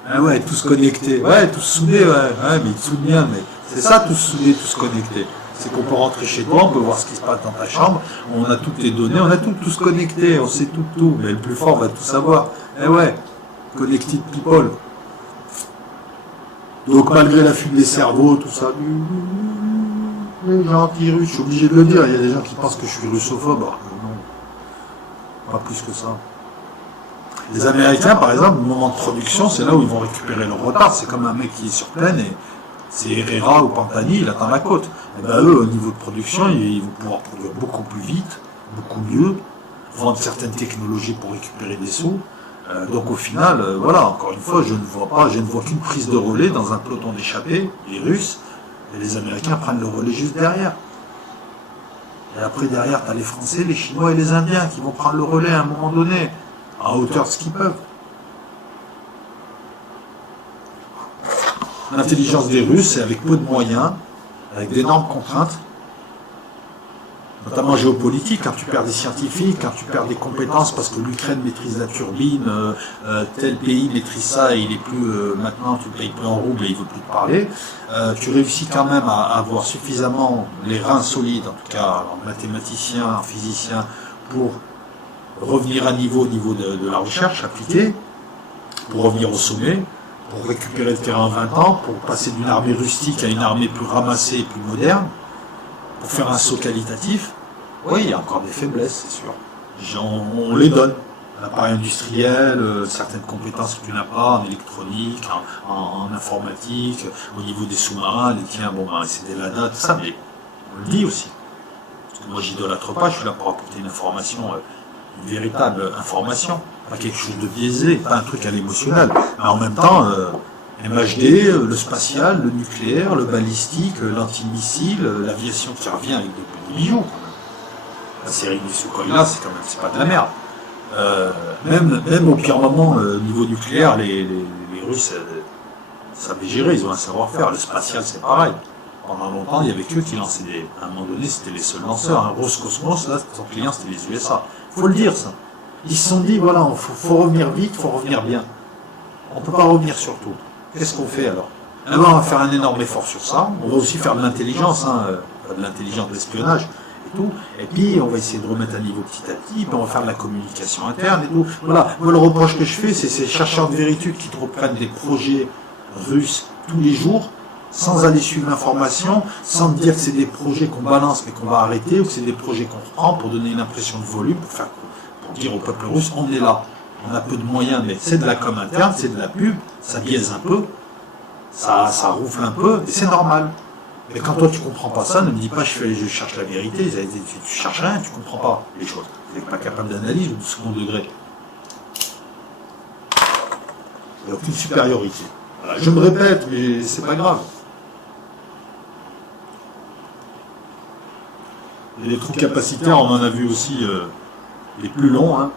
Ah ouais, tous connectés. Ouais, tous soudés, ouais, mais ils te soudent bien, mais c'est ça, tous soudés, tous connectés. C'est qu'on peut rentrer chez toi, on peut voir ce qui se passe dans ta chambre, on a toutes tes données, on a tous connectés, on sait tout, mais le plus fort va tout savoir. Eh ouais, connected people. Donc malgré la fuite des cerveaux, tout ça, les gens anti-russes, je suis obligé de le dire, il y a des gens qui pensent que je suis russophobe, alors que non, pas plus que ça. Les Américains, par exemple, au moment de production, c'est là où ils vont récupérer leur retard, c'est comme un mec qui est sur plaine et c'est Herrera ou Pantani, il attend la côte. Et bien eux, au niveau de production, ils vont pouvoir produire beaucoup plus vite, beaucoup mieux, vendre certaines technologies pour récupérer des sous. Donc au final, voilà, encore une fois, je ne vois qu'une prise de relais dans un peloton d'échappés, les Russes, et les Américains prennent le relais juste derrière. Et après, derrière, tu as les Français, les Chinois et les Indiens qui vont prendre le relais à un moment donné, à hauteur de ce qu'ils peuvent. L'intelligence des Russes, c'est avec peu de moyens, avec d'énormes contraintes, notamment géopolitique, quand tu perds des scientifiques, quand tu perds des compétences parce que l'Ukraine maîtrise la turbine, tel pays maîtrise ça et il est plus, maintenant tu ne payes plus en rouble et il ne veut plus te parler, tu réussis quand même à avoir suffisamment les reins solides, en tout cas en mathématicien, en physicien, pour revenir au niveau de la recherche appliquée, pour revenir au sommet, pour récupérer le terrain en 20 ans, pour passer d'une armée rustique à une armée plus ramassée et plus moderne, pour faire un saut qualitatif. Oui, il y a encore des faiblesses, c'est sûr. On les donne. L'appareil industriel, certaines compétences que tu n'as pas, en électronique, en informatique, au niveau des sous-marins, les tiens, bon, ben, c'est des LADA, tout ça, mais on le dit aussi. Parce que moi, j'idolâtre pas, je suis là pour apporter une information, une véritable information, pas quelque chose de biaisé, pas un truc à l'émotionnel. Mais en même temps, MHD, le spatial, le nucléaire, le balistique, l'antimissile, l'aviation qui revient avec des bijoux. La série des Sukhoi là, c'est pas de la merde. Même au pire moment, niveau nucléaire, les Russes savaient gérer, ils ont un savoir-faire. Le spatial, c'est pareil. Pendant longtemps, il y avait qu'eux qui lançaient à un moment donné, c'était les seuls lanceurs. Hein. Roscosmos, là, son client, c'était les USA. Faut le dire, ça. Ils se sont dit, voilà, faut revenir vite, faut revenir bien. On ne peut pas revenir sur tout. Qu'est-ce qu'on fait alors? D'abord, on va faire un énorme effort sur ça. On va aussi faire de l'intelligence, de l'intelligence, de l'espionnage et tout. Et puis, on va essayer de remettre à niveau petit à petit. Puis, on va faire de la communication interne et tout. Voilà. Moi, le reproche que je fais, c'est ces chercheurs de vérité qui te reprennent des projets russes tous les jours, sans aller suivre l'information, sans te dire que c'est des projets qu'on balance mais qu'on va arrêter, ou que c'est des projets qu'on reprend pour donner une impression de volume, pour dire au peuple russe, on est là. on a peu de moyens, mais c'est de la com interne, c'est de la pub, ça biaise un peu, ça roufle un peu, et c'est normal. Mais quand toi tu comprends pas ça, ne me dis pas je cherche la vérité, tu cherches rien, tu comprends pas les choses. Tu n'es pas capable d'analyse ou de second degré. Il n'y a aucune supériorité. Voilà, je me répète, mais c'est pas grave. Et les trous capacitaires, on en a vu aussi les plus longs, hein,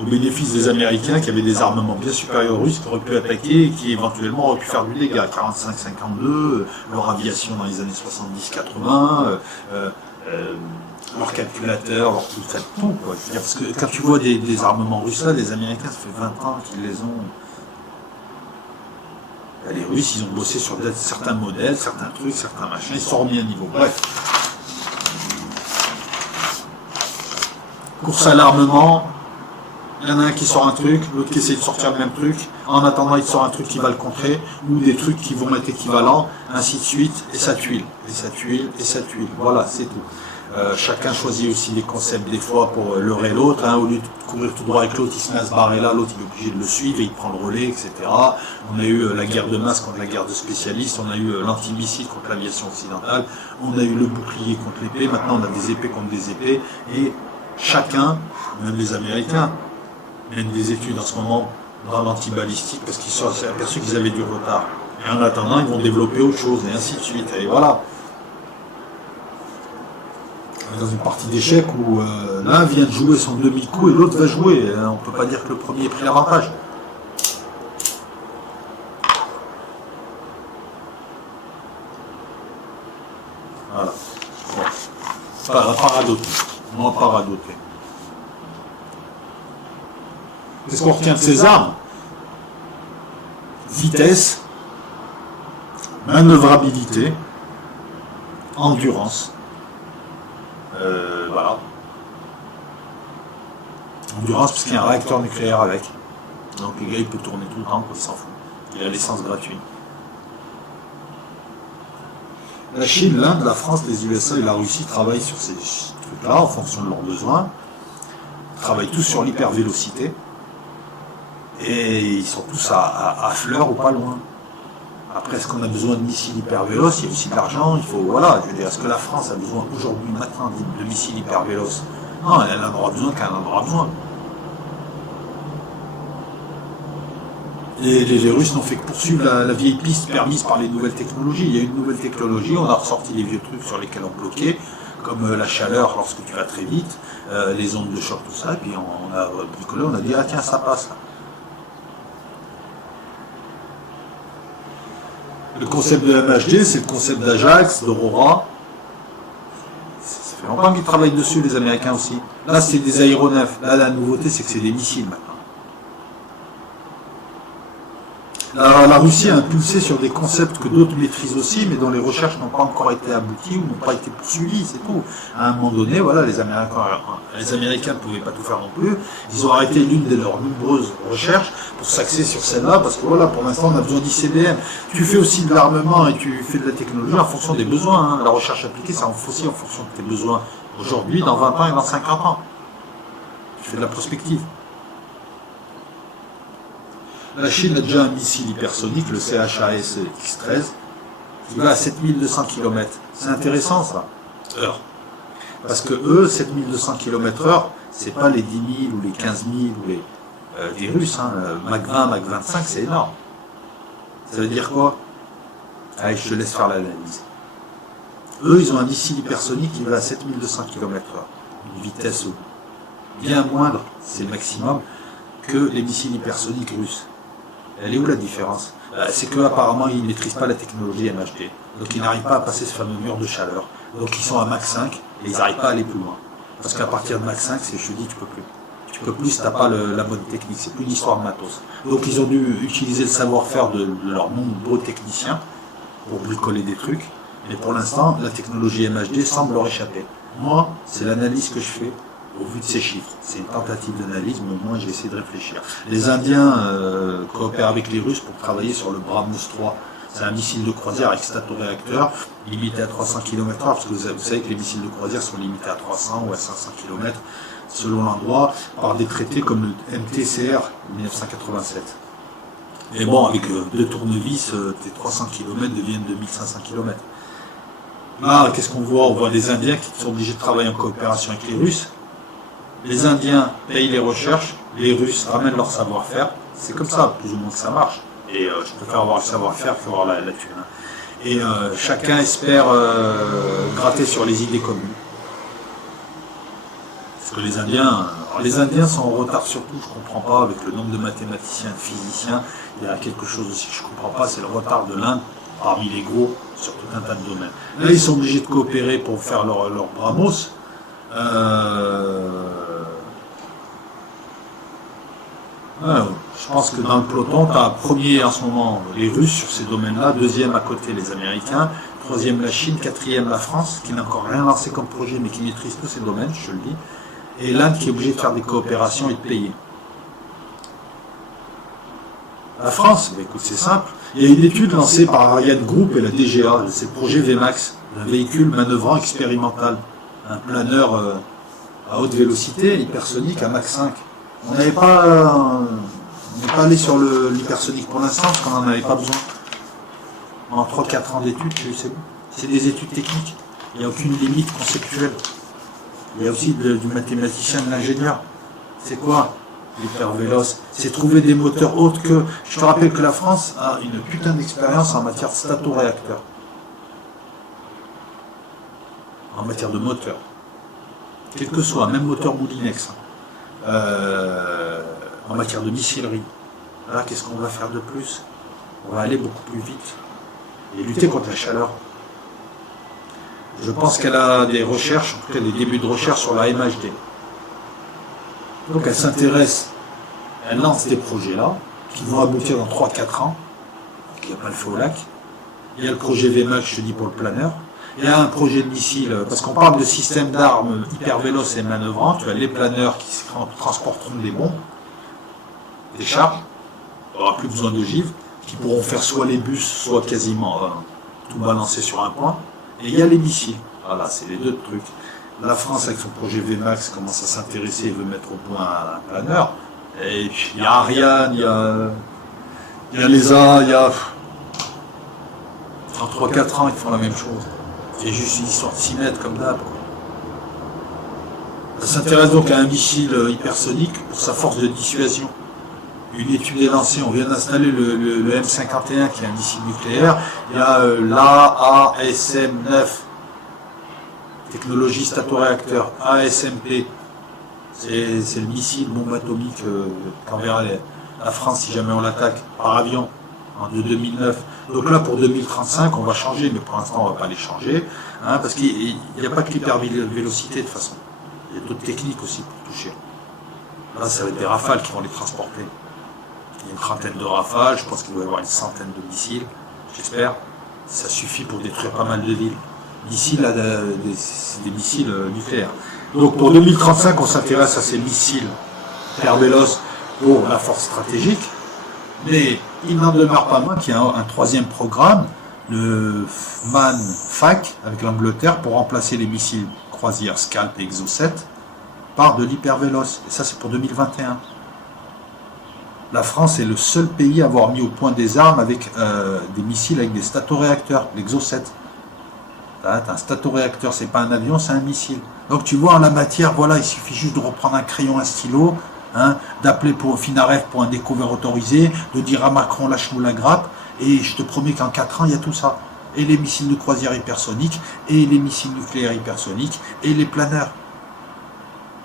au bénéfice des Américains qui avaient des armements bien supérieurs aux Russes, qui auraient pu attaquer et qui éventuellement auraient pu faire du dégât. 45-52, leur aviation dans les années 70-80, leur calculateur, leur tout, quoi. Je veux dire, parce que quand tu vois des armements russes là, les Américains, ça fait 20 ans qu'ils les ont. Les Russes, ils ont bossé sur certains modèles, certains trucs, certains machins, ils sont remis à niveau. Bref. Course à l'armement, il y en a un qui sort un truc, l'autre qui essaie de sortir le même truc, en attendant il sort un truc qui va le contrer, ou des trucs qui vont être équivalents, ainsi de suite, et ça tuile, et ça tuile, et ça tuile. Voilà, c'est tout. Chacun choisit aussi les concepts des fois pour leurrer l'autre, hein, au lieu de courir tout droit avec l'autre, il se met à se barrer là, l'autre il est obligé de le suivre et il prend le relais, etc. On a eu la guerre de masse contre la guerre de spécialistes, on a eu l'antimissile contre l'aviation occidentale, on a eu le bouclier contre l'épée, maintenant on a des épées contre des épées, et chacun, même les Américains, mènent des études en ce moment dans l'antibalistique parce qu'ils se sont aperçus qu'ils avaient du retard. Et en attendant, ils vont développer autre chose, et ainsi de suite. Et voilà. Dans une partie d'échecs où l'un vient de jouer son demi-coup et l'autre va jouer. On ne peut pas dire que le premier ait pris l'avantage. Voilà. Bon. Paradoté. Moi, paradoté. Qu'est-ce qu'on retient de ces armes? Vitesse, manœuvrabilité, endurance. Voilà. Endurance parce qu'il y a un réacteur nucléaire avec. Donc le gars il peut tourner tout le temps, il s'en fout. Il a l'essence gratuite. La Chine, l'Inde, la France, les USA et la Russie travaillent sur ces trucs-là en fonction de leurs besoins. Ils travaillent tous sur l'hypervélocité. Et ils sont tous à fleur ou pas loin. Après, est-ce qu'on a besoin de missiles hyper véloces? Il y a aussi de l'argent, il faut. Voilà, je veux dire, est-ce que la France a besoin aujourd'hui, maintenant, de missiles hyper véloces? Non, elle en aura besoin quand elle en aura besoin. Et les Russes n'ont fait que poursuivre la vieille piste permise par les nouvelles technologies. Il y a une nouvelle technologie, on a ressorti les vieux trucs sur lesquels on bloquait, comme la chaleur lorsque tu vas très vite, les ondes de choc, tout ça, et puis on a bricolé, on a dit, ah tiens, ça passe là. Le concept de MHD, c'est le concept d'Ajax, d'Aurora. Ça fait longtemps qu'ils travaillent dessus, les Américains aussi. Là, c'est des aéronefs. Là, la nouveauté, c'est que c'est des missiles maintenant. La Russie a impulsé sur des concepts que d'autres maîtrisent aussi, mais dont les recherches n'ont pas encore été abouties ou n'ont pas été poursuivies, c'est tout. À un moment donné, voilà, les Américains ne pouvaient pas tout faire non plus. Ils ont arrêté l'une de leurs nombreuses recherches pour s'axer sur celle-là, parce que voilà, pour l'instant, on a besoin d'ICBM. Tu fais aussi de l'armement et tu fais de la technologie en fonction des besoins. Hein. La recherche appliquée, c'est aussi en fonction de tes besoins aujourd'hui, dans 20 ans et dans 50 ans. Tu fais de la prospective. La Chine a déjà un missile hypersonique, le CHAS X-13, qui va à 7200 km. C'est intéressant ça, heure. Parce que eux, 7200 km/h, c'est pas les 10 000 ou les 15 000 ou les Russes. Hein. Mach 20, Mach 25, c'est énorme. Ça veut dire quoi? Allez, je te laisse faire l'analyse. Eux, ils ont un missile hypersonique qui va à 7200 km/h. Une vitesse bien moindre, c'est le maximum, que les missiles hypersoniques russes. Elle est où la différence? C'est qu'apparemment ils ne maîtrisent pas la technologie MHD. Donc ils n'arrivent pas à passer ce fameux mur de chaleur. Donc ils sont à Mach 5 et ils n'arrivent pas à aller plus loin. Parce qu'à partir de Mach 5, je te dis, tu peux plus. Tu peux plus si tu n'as pas la bonne technique. C'est plus une histoire de matos. Donc ils ont dû utiliser le savoir-faire de leurs nombreux techniciens pour bricoler des trucs. Mais pour l'instant, la technologie MHD semble leur échapper. Moi, c'est l'analyse que je fais au vu de ces chiffres. C'est une tentative d'analyse, mais au moins j'ai essayé de réfléchir. Les Indiens coopèrent avec les Russes pour travailler sur le BrahMos 3, C'est un missile de croisière avec statoréacteur, limité à 300 km/h, parce que vous savez que les missiles de croisière sont limités à 300 ou à 500 km selon l'endroit, par des traités comme le MTCR 1987. Et bon, avec deux tournevis, tes 300 km deviennent 2500 km. Là, qu'est-ce qu'on voit? On voit des Indiens qui sont obligés de travailler en coopération avec les Russes. Les Indiens payent les recherches, les Russes ramènent leur savoir-faire. C'est comme ça, plus ou moins, que ça marche. Et je préfère avoir le savoir-faire qu'avoir la thune. Et chacun espère gratter sur les idées communes. Parce que les Indiens sont en retard surtout, je ne comprends pas, avec le nombre de mathématiciens, de physiciens. Il y a quelque chose aussi que je ne comprends pas, c'est le retard de l'Inde parmi les gros sur tout un tas de domaines. Là, ils sont obligés de coopérer pour faire leur Brahmos. Je pense que dans le peloton, tu as premier en ce moment les Russes sur ces domaines-là, deuxième à côté les Américains, troisième la Chine, quatrième la France, qui n'a encore rien lancé comme projet, mais qui maîtrise tous ces domaines, je te le dis, et l'Inde qui est obligée de faire des coopérations et de payer. La France, bah écoute, c'est simple. Il y a une étude lancée par Ariane Group et la DGA, c'est le projet VMAX, un véhicule manœuvrant expérimental, un planeur à haute vélocité, hypersonique, à Mach 5. On n'est pas allé sur l'hypersonique pour l'instant parce qu'on n'en avait pas besoin. En 3-4 ans d'études, c'est bon. C'est des études techniques. Il n'y a aucune limite conceptuelle. Il y a aussi du mathématicien, de l'ingénieur. C'est quoi l'hypervéloce? C'est trouver des moteurs autres que... Je te rappelle que la France a une putain d'expérience en matière de statoréacteur. En matière de moteur. Quel que soit, même moteur Moulinex. En matière de missilerie. Là, qu'est-ce qu'on va faire de plus? On va aller beaucoup plus vite et lutter contre la chaleur. Je pense qu'elle a des recherches, en tout cas des débuts de recherche sur la MHD. Donc elle s'intéresse, elle lance des projets-là, qui vont aboutir dans 3-4 ans. Donc il n'y a pas le feu au lac. Il y a le projet VMAX, je te dis, pour le planeur. Il y a un projet de missile, parce qu'on parle de système d'armes hyper véloces et manœuvrants. Tu as les planeurs qui transporteront des bombes, des charges, il n'y aura plus besoin d'ogives, qui pourront faire soit les bus, soit quasiment tout balancer sur un point. Et il y a les missiles. Voilà, c'est les deux trucs. La France, avec son projet VMAX, commence à s'intéresser et veut mettre au point un planeur. Et puis il y a Ariane, il y a l'ESA, il y a... En 3-4 ans, ils font la même chose. C'est juste une histoire de 6 mètres comme d'hab. Ça s'intéresse donc à un missile hypersonique pour sa force de dissuasion. Une étude est lancée, on vient d'installer le M51 qui est un missile nucléaire. Il y a l'ASM-9, technologie statoréacteur, ASMP. C'est le missile bombe atomique qu'enverra la France si jamais on l'attaque par avion de 2009. Donc là, pour 2035, on va changer, mais pour l'instant, on ne va pas les changer, hein, parce qu'il n'y a pas que l'hypervélocité de toute façon. Il y a d'autres techniques aussi pour toucher. Là, ça va être des rafales qui vont les transporter. Il y a une trentaine de rafales, je pense qu'il doit y avoir une centaine de missiles, j'espère. Ça suffit pour détruire pas mal de villes. Missiles, c'est des missiles nucléaires. Donc pour 2035, on s'intéresse à ces missiles hyper véloces pour la force stratégique. Mais il n'en demeure pas moins qu'il y a un troisième programme, le MAN-FAC, avec l'Angleterre, pour remplacer les missiles croisières Scalp et Exocet par de l'hypervéloce. Et ça, c'est pour 2021. La France est le seul pays à avoir mis au point des armes avec des missiles avec des statoréacteurs, l'Exocet. Un statoréacteur, c'est pas un avion, c'est un missile. Donc tu vois, en la matière, voilà, il suffit juste de reprendre un crayon, un stylo, hein, d'appeler pour Finareff pour un découvert autorisé, de dire à Macron lâche-nous la grappe, et je te promets qu'en 4 ans, il y a tout ça. Et les missiles de croisière hypersoniques, et les missiles nucléaires hypersoniques, et les planeurs.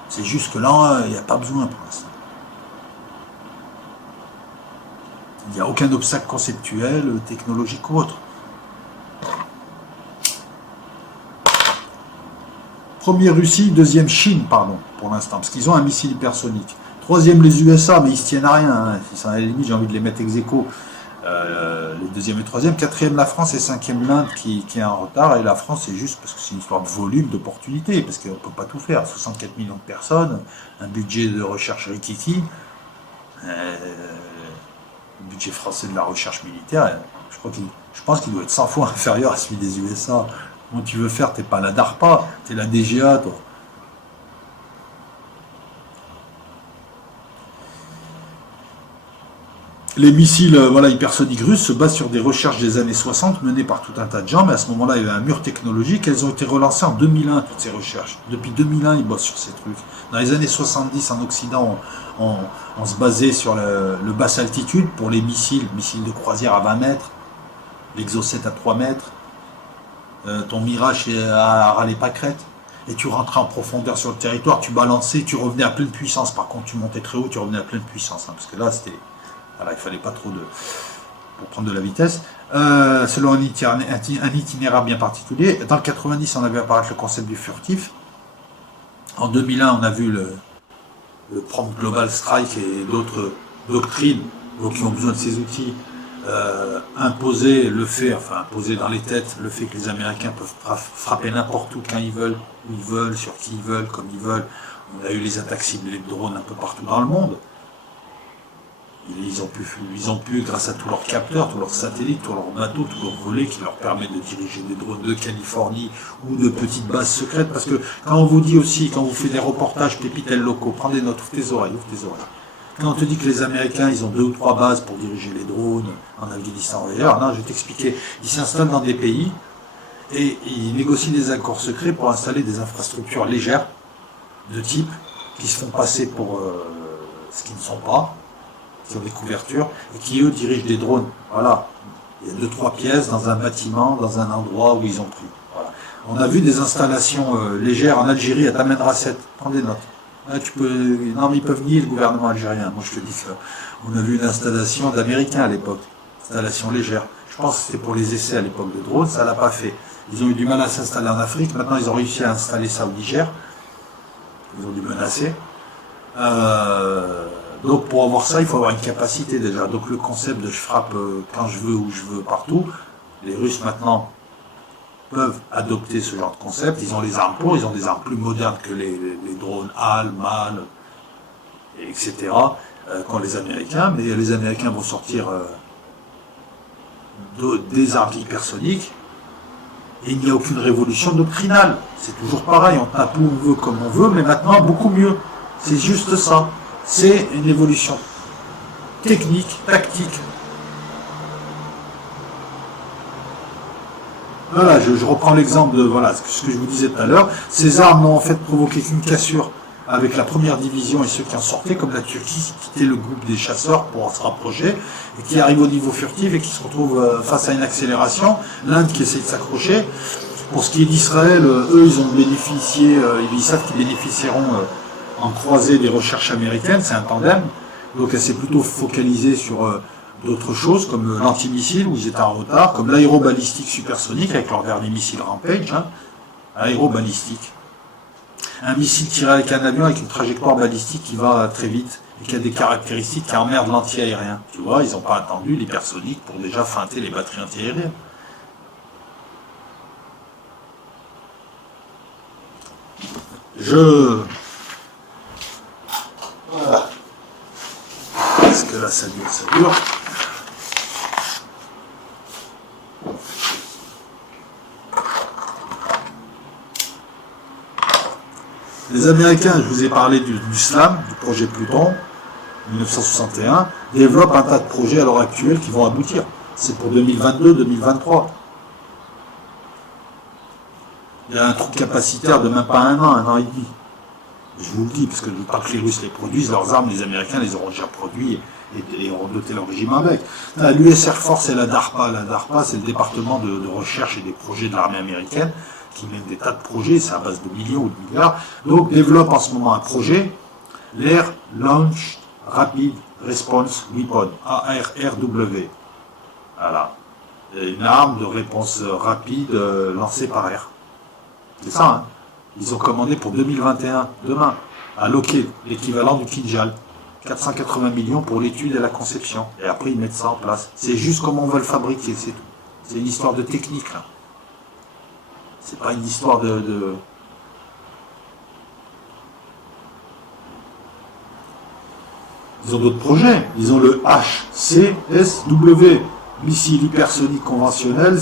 C'est juste que là, il n'y a pas besoin pour l'instant. Il n'y a aucun obstacle conceptuel, technologique ou autre. Premier Russie, deuxième Chine, pardon, pour l'instant, parce qu'ils ont un missile hypersonique. Troisième les USA, mais ils se tiennent à rien. Hein. À la limite, j'ai envie de les mettre ex aequo. Les deuxième et troisième. Quatrième la France et cinquième l'Inde qui est en retard. Et la France, c'est juste parce que c'est une histoire de volume, d'opportunité, parce qu'on ne peut pas tout faire. 64 millions de personnes, un budget de recherche rikiki, le budget français de la recherche militaire, je crois qu'il Je pense qu'il doit être 100 fois inférieur à celui des USA. Comment tu veux faire? T'es pas la DARPA, t'es la DGA, toi. Les missiles voilà, hypersoniques russes se basent sur des recherches des années 60 menées par tout un tas de gens, mais à ce moment-là, il y avait un mur technologique. Elles ont été relancées en 2001, toutes ces recherches. Depuis 2001, ils bossent sur ces trucs. Dans les années 70, en Occident, on se basait sur le basse altitude pour les missiles de croisière à 20 mètres, l'Exocet à 3 mètres, ton Mirage à râler-pâquerette. Et tu rentrais en profondeur sur le territoire, tu balançais, tu revenais à pleine puissance. Par contre, tu montais très haut, tu revenais à pleine puissance. Hein, parce que là, c'était... Voilà, il fallait pas trop pour prendre de la vitesse. Selon un itinéraire bien particulier. Dans le 90, on avait apparaître le concept du furtif. En 2001, on a vu le Prompt Global Strike et d'autres doctrines qui ont besoin de ces outils imposer dans les têtes le fait que les Américains peuvent frapper n'importe où quand ils veulent, où ils veulent, sur qui ils veulent, comme ils veulent. On a eu les attaques ciblées de drones un peu partout dans le monde. Ils ont pu, grâce à tous leurs capteurs, tous leurs satellites, tous leurs bateaux, tous leurs volets qui leur permettent de diriger des drones de Californie ou de petites bases secrètes. Parce que quand on vous dit aussi, quand vous faites des reportages pépitels locaux, prends des notes, ouvre tes oreilles. Quand on te dit que les Américains, ils ont 2 ou 3 bases pour diriger les drones en Afghanistan ou ailleurs, non, je vais t'expliquer. Ils s'installent dans des pays et ils négocient des accords secrets pour installer des infrastructures légères de type qui se font passer pour ce qu'ils ne sont pas, qui ont des couvertures, et qui eux dirigent des drones. Voilà. Il y a 2-3 pièces dans un bâtiment, dans un endroit où ils ont pris. Voilà. On a vu des installations légères en Algérie à Tamen Rasset. Prends des notes. Là, non, mais ils peuvent nier le gouvernement algérien. Moi, je te dis que on a vu une installation d'Américains à l'époque. Installation légère. Je pense que c'était pour les essais à l'époque de drones, ça l'a pas fait. Ils ont eu du mal à s'installer en Afrique. Maintenant, ils ont réussi à installer ça au Niger. Ils ont dû menacer. Donc pour avoir ça, il faut avoir une capacité déjà. Donc le concept de je frappe quand je veux, où je veux, partout, les Russes maintenant peuvent adopter ce genre de concept. Ils ont les armes pour, ils ont des armes plus modernes que les drones HAL, MAL, etc. Qu'ont les Américains. Mais les Américains vont sortir des armes hypersoniques. Et il n'y a aucune révolution doctrinale. C'est toujours pareil, on tape où on veut, comme on veut, mais maintenant beaucoup mieux. C'est juste ça. C'est une évolution technique, tactique. Voilà, je reprends l'exemple de ce que je vous disais tout à l'heure. Ces armes n'ont en fait provoqué qu'une cassure avec la première division et ceux qui en sortaient, comme la Turquie qui quittait le groupe des chasseurs pour se rapprocher, et qui arrive au niveau furtif et qui se retrouve face à une accélération. L'Inde qui essaie de s'accrocher. Pour ce qui est d'Israël, eux, ils ont bénéficié, ils savent qu'ils bénéficieront en croisée des recherches américaines, c'est un tandem. Donc elle s'est plutôt focalisée sur d'autres choses, comme l'antimissile, où ils étaient en retard, comme l'aérobalistique supersonique, avec leur dernier missile Rampage, aérobalistique. Un missile tiré avec un avion avec une trajectoire balistique qui va très vite et qui a des caractéristiques qui emmerdent l'anti-aérien. Tu vois, ils n'ont pas attendu l'hypersonique pour déjà feinter les batteries anti-aériennes. Voilà. Parce que là, ça dure. Les Américains, je vous ai parlé du SLAM, du projet Pluton, 1961, développent un tas de projets à l'heure actuelle qui vont aboutir. C'est pour 2022-2023. Il y a un trou capacitaire de même pas un an et demi. Je vous le dis, parce que tant que les Russes les produisent, leurs armes, les Américains les auront déjà produits et auront doté leur régime avec. L'US Air Force et la DARPA. La DARPA, c'est le département de recherche et des projets de l'armée américaine, qui mène des tas de projets, c'est à base de millions ou de milliards. Donc, développe en ce moment un projet, l'Air Launch Rapid Response Weapon, ARRW. Voilà. Une arme de réponse rapide lancée par air. C'est ça, hein. Ils ont commandé pour 2021, demain, à Lockheed, l'équivalent du Kinjal. 480 millions pour l'étude et la conception. Et après, ils mettent ça en place. C'est juste comment on va le fabriquer, c'est tout. C'est une histoire de technique, là. C'est pas une histoire de... Ils ont d'autres projets. Ils ont le HCSW, Missile hypersonique conventionnel,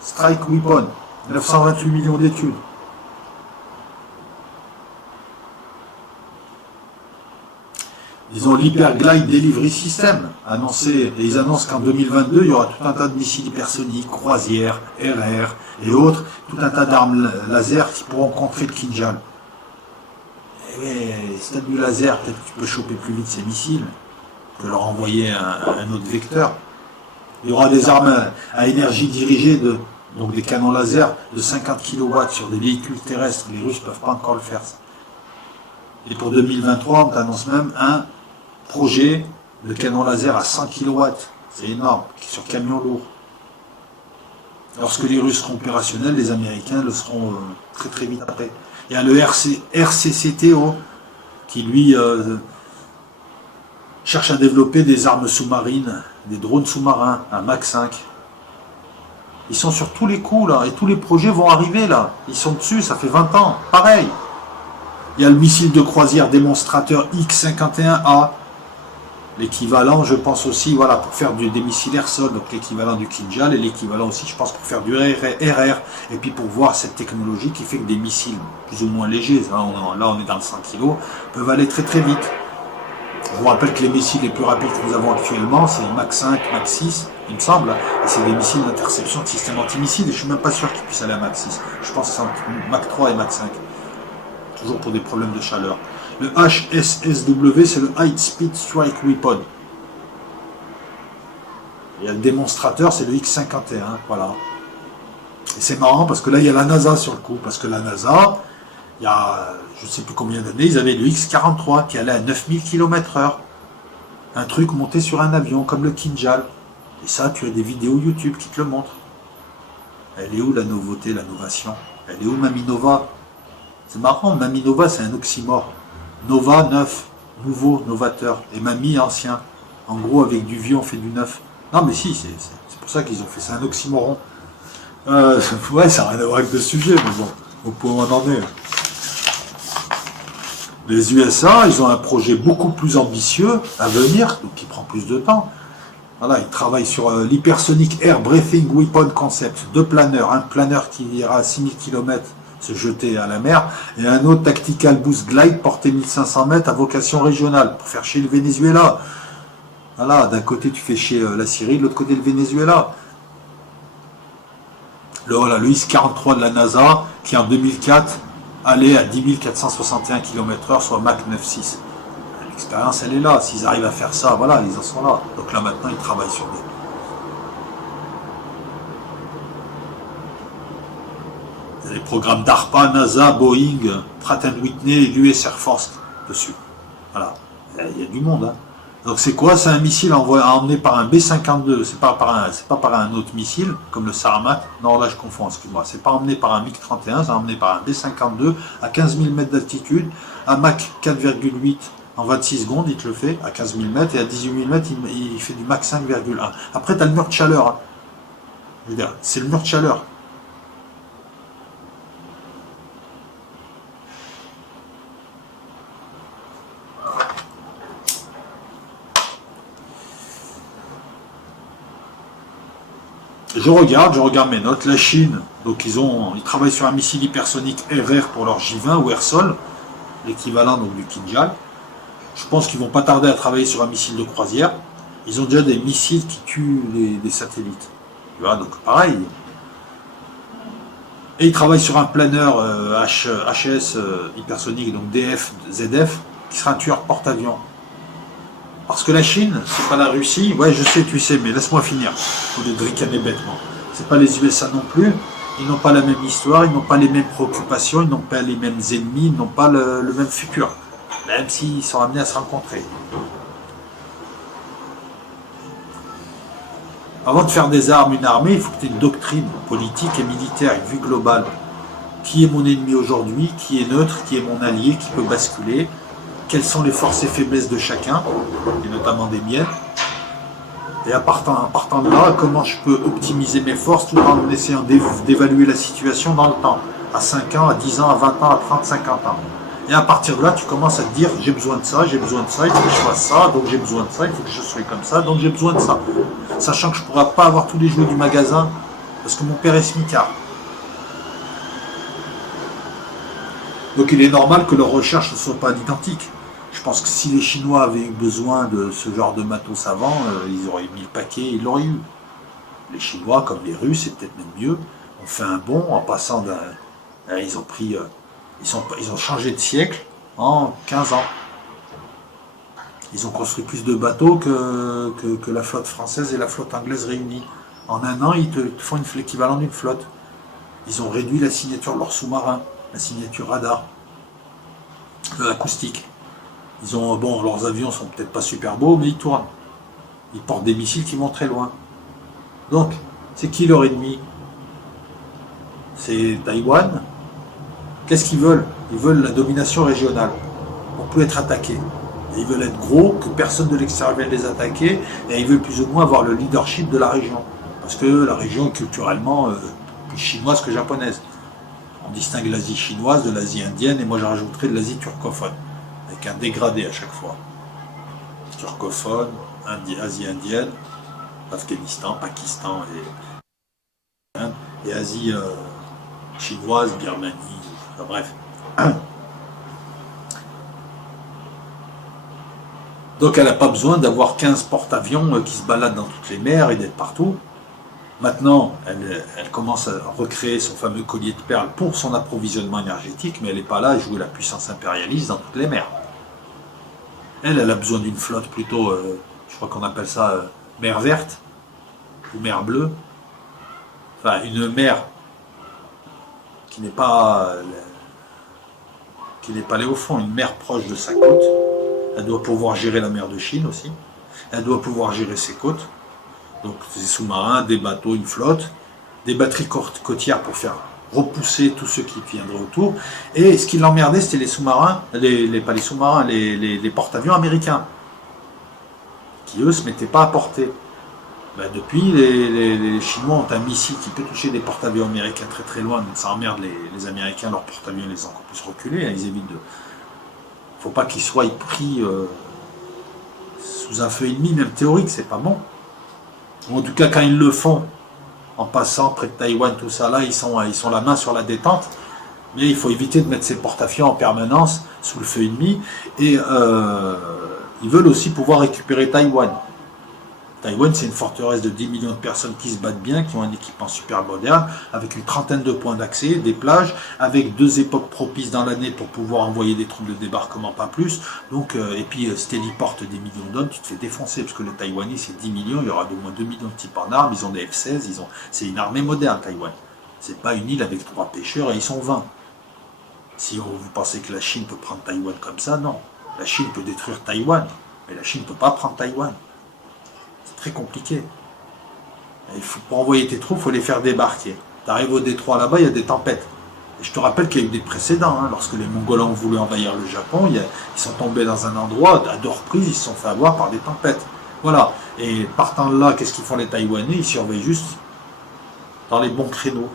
Strike Weapon, 928 millions d'études. Ils ont l'Hyperglide Delivery System annoncé, et ils annoncent qu'en 2022, il y aura tout un tas de missiles hypersoniques, croisières, RR et autres, tout un tas d'armes laser qui pourront contrer le Kinjal. Et si tu as du laser, peut-être que tu peux choper plus vite ces missiles, tu peux leur envoyer un autre vecteur. Il y aura des armes à énergie dirigée, donc des canons laser de 50 kW sur des véhicules terrestres. Les Russes ne peuvent pas encore le faire. Ça. Et pour 2023, on t'annonce même un projet de canon laser à 100 kW. C'est énorme, sur camion lourd. Lorsque les Russes seront opérationnels, les Américains le seront très très vite après. Il y a le RCCTO qui lui cherche à développer des armes sous-marines, des drones sous-marins, un Mach 5. Ils sont sur tous les coups là, et tous les projets vont arriver là. Ils sont dessus, ça fait 20 ans, pareil. Il y a le missile de croisière démonstrateur X-51A, l'équivalent, je pense aussi, voilà, pour faire des missiles air-sol, donc l'équivalent du Kinjal, et l'équivalent aussi, je pense, pour faire du RR, et puis pour voir cette technologie qui fait que des missiles plus ou moins légers, là on est dans le 100 kg, peuvent aller très très vite. Je vous rappelle que les missiles les plus rapides que nous avons actuellement, c'est Mach 5, Mach 6, il me semble, et c'est des missiles d'interception de système antimissile, et je ne suis même pas sûr qu'ils puissent aller à Mach 6. Je pense que c'est Mach 3 et Mach 5. Toujours pour des problèmes de chaleur. Le HSSW, c'est le High Speed Strike Weapon. Il y a le démonstrateur, c'est le X-51, voilà. Et c'est marrant parce que là, il y a la NASA sur le coup, parce que la NASA, il y a je ne sais plus combien d'années, ils avaient le X-43 qui allait à 9000 km/h. Un truc monté sur un avion, comme le Kinjal. Et ça, tu as des vidéos YouTube qui te le montrent. Elle est où la nouveauté, la novation? Elle est où Maminova? C'est marrant, Maminova, c'est un oxymore. Nova, neuf, nouveau, novateur. Et Mami, ancien. En gros, avec du vieux, on fait du neuf. Non, mais si, c'est pour ça qu'ils ont fait. C'est un oxymoron. Ouais, ça n'a rien à voir avec le sujet, mais bon, au point où on en est. Les USA, ils ont un projet beaucoup plus ambitieux à venir, donc qui prend plus de temps. Voilà, ils travaillent sur l'Hypersonic Air Breathing Weapon Concept. 2 planeurs, un planeur qui ira à 6000 km se jeter à la mer, et un autre Tactical Boost Glide porté 1500 mètres à vocation régionale, pour faire chier le Venezuela. Voilà, d'un côté tu fais chier la Syrie, de l'autre côté le Venezuela. Voilà, le X-43 de la NASA, qui en 2004 allait à 10 461 km/h, soit Mach 9,6. L'expérience, elle est là. S'ils arrivent à faire ça, voilà, ils en sont là. Donc là, maintenant, ils travaillent sur des programmes d'ARPA, NASA, Boeing, Pratt & Whitney et l'US Air Force dessus. Voilà. Il y a du monde. Hein. Donc c'est quoi? C'est un missile emmené par un B-52. C'est pas par un autre missile, comme le Sarmat. Non, là je confonds, excuse-moi. C'est pas emmené par un MiG-31, c'est emmené par un B-52 à 15 000 mètres d'altitude, à Mach 4,8 en 26 secondes, il te le fait, à 15 000 mètres, et à 18 000 mètres, il fait du Mach 5,1. Après, tu as le mur de chaleur. Hein. Je veux dire, c'est le mur de chaleur. Je regarde mes notes. La Chine, donc ils travaillent sur un missile hypersonique RR pour leur J-20 ou air-sol, l'équivalent donc du Kinjal. Je pense qu'ils vont pas tarder à travailler sur un missile de croisière. Ils ont déjà des missiles qui tuent des satellites. Tu vois, donc pareil. Et ils travaillent sur un planeur HS hypersonique, donc DF-ZF, qui sera un tueur porte-avions. Parce que la Chine, c'est pas la Russie. Ouais, je sais, tu sais, mais laisse-moi finir. Faut les ricaner bêtement. C'est pas les USA non plus. Ils n'ont pas la même histoire, ils n'ont pas les mêmes préoccupations, ils n'ont pas les mêmes ennemis, ils n'ont pas le même futur. Même s'ils sont amenés à se rencontrer. Avant de faire des armes, une armée, il faut que tu aies une doctrine politique et militaire, une vue globale. Qui est mon ennemi aujourd'hui? Qui est neutre? Qui est mon allié? Qui peut basculer? Quelles sont les forces et faiblesses de chacun, et notamment des miennes. Et en partant de là, comment je peux optimiser mes forces tout en essayant d'évaluer la situation dans le temps. À 5 ans, à 10 ans, à 20 ans, à 30, 50 ans. Et à partir de là, tu commences à te dire, j'ai besoin de ça, il faut que je fasse ça, donc j'ai besoin de ça, il faut que je sois comme ça, donc j'ai besoin de ça. Sachant que je ne pourrai pas avoir tous les jouets du magasin, parce que mon père est smicard. Donc il est normal que leurs recherches ne soient pas identiques. Je pense que si les Chinois avaient eu besoin de ce genre de matos avant, ils auraient mis le paquet, ils l'auraient eu. Les Chinois, comme les Russes, et peut-être même mieux, ont fait un bond en passant d'un... Ils ont pris... Ils ont changé de siècle en 15 ans. Ils ont construit plus de bateaux que la flotte française et la flotte anglaise réunies. En un an, ils te font l'équivalent d'une flotte. Ils ont réduit la signature de leurs sous-marins, la signature radar, acoustique. Ils ont, bon, leurs avions sont peut-être pas super beaux, mais ils tournent. Ils portent des missiles qui vont très loin. Donc, c'est qui leur ennemi? C'est Taïwan. Qu'est-ce qu'ils veulent? Ils veulent la domination régionale. On peut être attaqué. Et ils veulent être gros, que personne de l'extérieur vienne les attaquer, et ils veulent plus ou moins avoir le leadership de la région. Parce que la région est culturellement plus chinoise que japonaise. On distingue l'Asie chinoise de l'Asie indienne, et moi je rajouterais de l'Asie turcophone, avec un dégradé à chaque fois. Turcophone, Asie indienne, Afghanistan, Pakistan et Asie chinoise, Birmanie, enfin bref. Donc elle n'a pas besoin d'avoir 15 porte-avions qui se baladent dans toutes les mers et d'être partout. Maintenant, elle commence à recréer son fameux collier de perles pour son approvisionnement énergétique, mais elle n'est pas là à jouer la puissance impérialiste dans toutes les mers. Elle a besoin d'une flotte plutôt, je crois qu'on appelle ça mer verte ou mer bleue. Enfin, une mer qui n'est pas allée au fond, une mer proche de sa côte. Elle doit pouvoir gérer la mer de Chine aussi. Elle doit pouvoir gérer ses côtes. Donc des sous-marins, des bateaux, une flotte, des batteries côtières pour faire repousser tous ceux qui viendraient autour. Et ce qui l'emmerdait, c'était les sous-marins, pas les sous-marins, les porte-avions américains, qui eux se mettaient pas à portée. Ben, depuis, les Chinois ont un missile qui peut toucher des porte-avions américains très très loin, donc ça emmerde les Américains, leurs porte-avions les ont encore plus reculés, hein, ils évitent de... Faut pas qu'ils soient pris sous un feu ennemi, même théorique, c'est pas bon. Ou en tout cas, quand ils le font, en passant près de Taïwan, tout ça, là, ils sont la main sur la détente. Mais il faut éviter de mettre ces porte-avions en permanence sous le feu ennemi. Et ils veulent aussi pouvoir récupérer Taïwan. Taïwan, c'est une forteresse de 10 millions de personnes qui se battent bien, qui ont un équipement super moderne, avec une trentaine de points d'accès, des plages, avec 2 époques propices dans l'année pour pouvoir envoyer des troupes de débarquement, pas plus. Donc, et puis, si tu téléportes des millions d'hommes, tu te fais défoncer, parce que les Taïwanais, c'est 10 millions, il y aura au moins 2 millions de types en armes, ils ont des F-16, c'est une armée moderne, Taïwan. C'est pas une île avec 3 pêcheurs et ils sont 20. Si vous pensez que la Chine peut prendre Taïwan comme ça, non. La Chine peut détruire Taïwan, mais la Chine ne peut pas prendre Taïwan. Très compliqué. Pour envoyer tes troupes, il faut les faire débarquer. Tu arrives au détroit là-bas, il y a des tempêtes. Et je te rappelle qu'il y a eu des précédents. Hein. Lorsque les Mongols ont voulu envahir le Japon, ils sont tombés dans un endroit, à 2 reprises, ils se sont fait avoir par des tempêtes. Voilà. Et partant de là, qu'est-ce qu'ils font les Taïwanais? Ils surveillent juste dans les bons créneaux.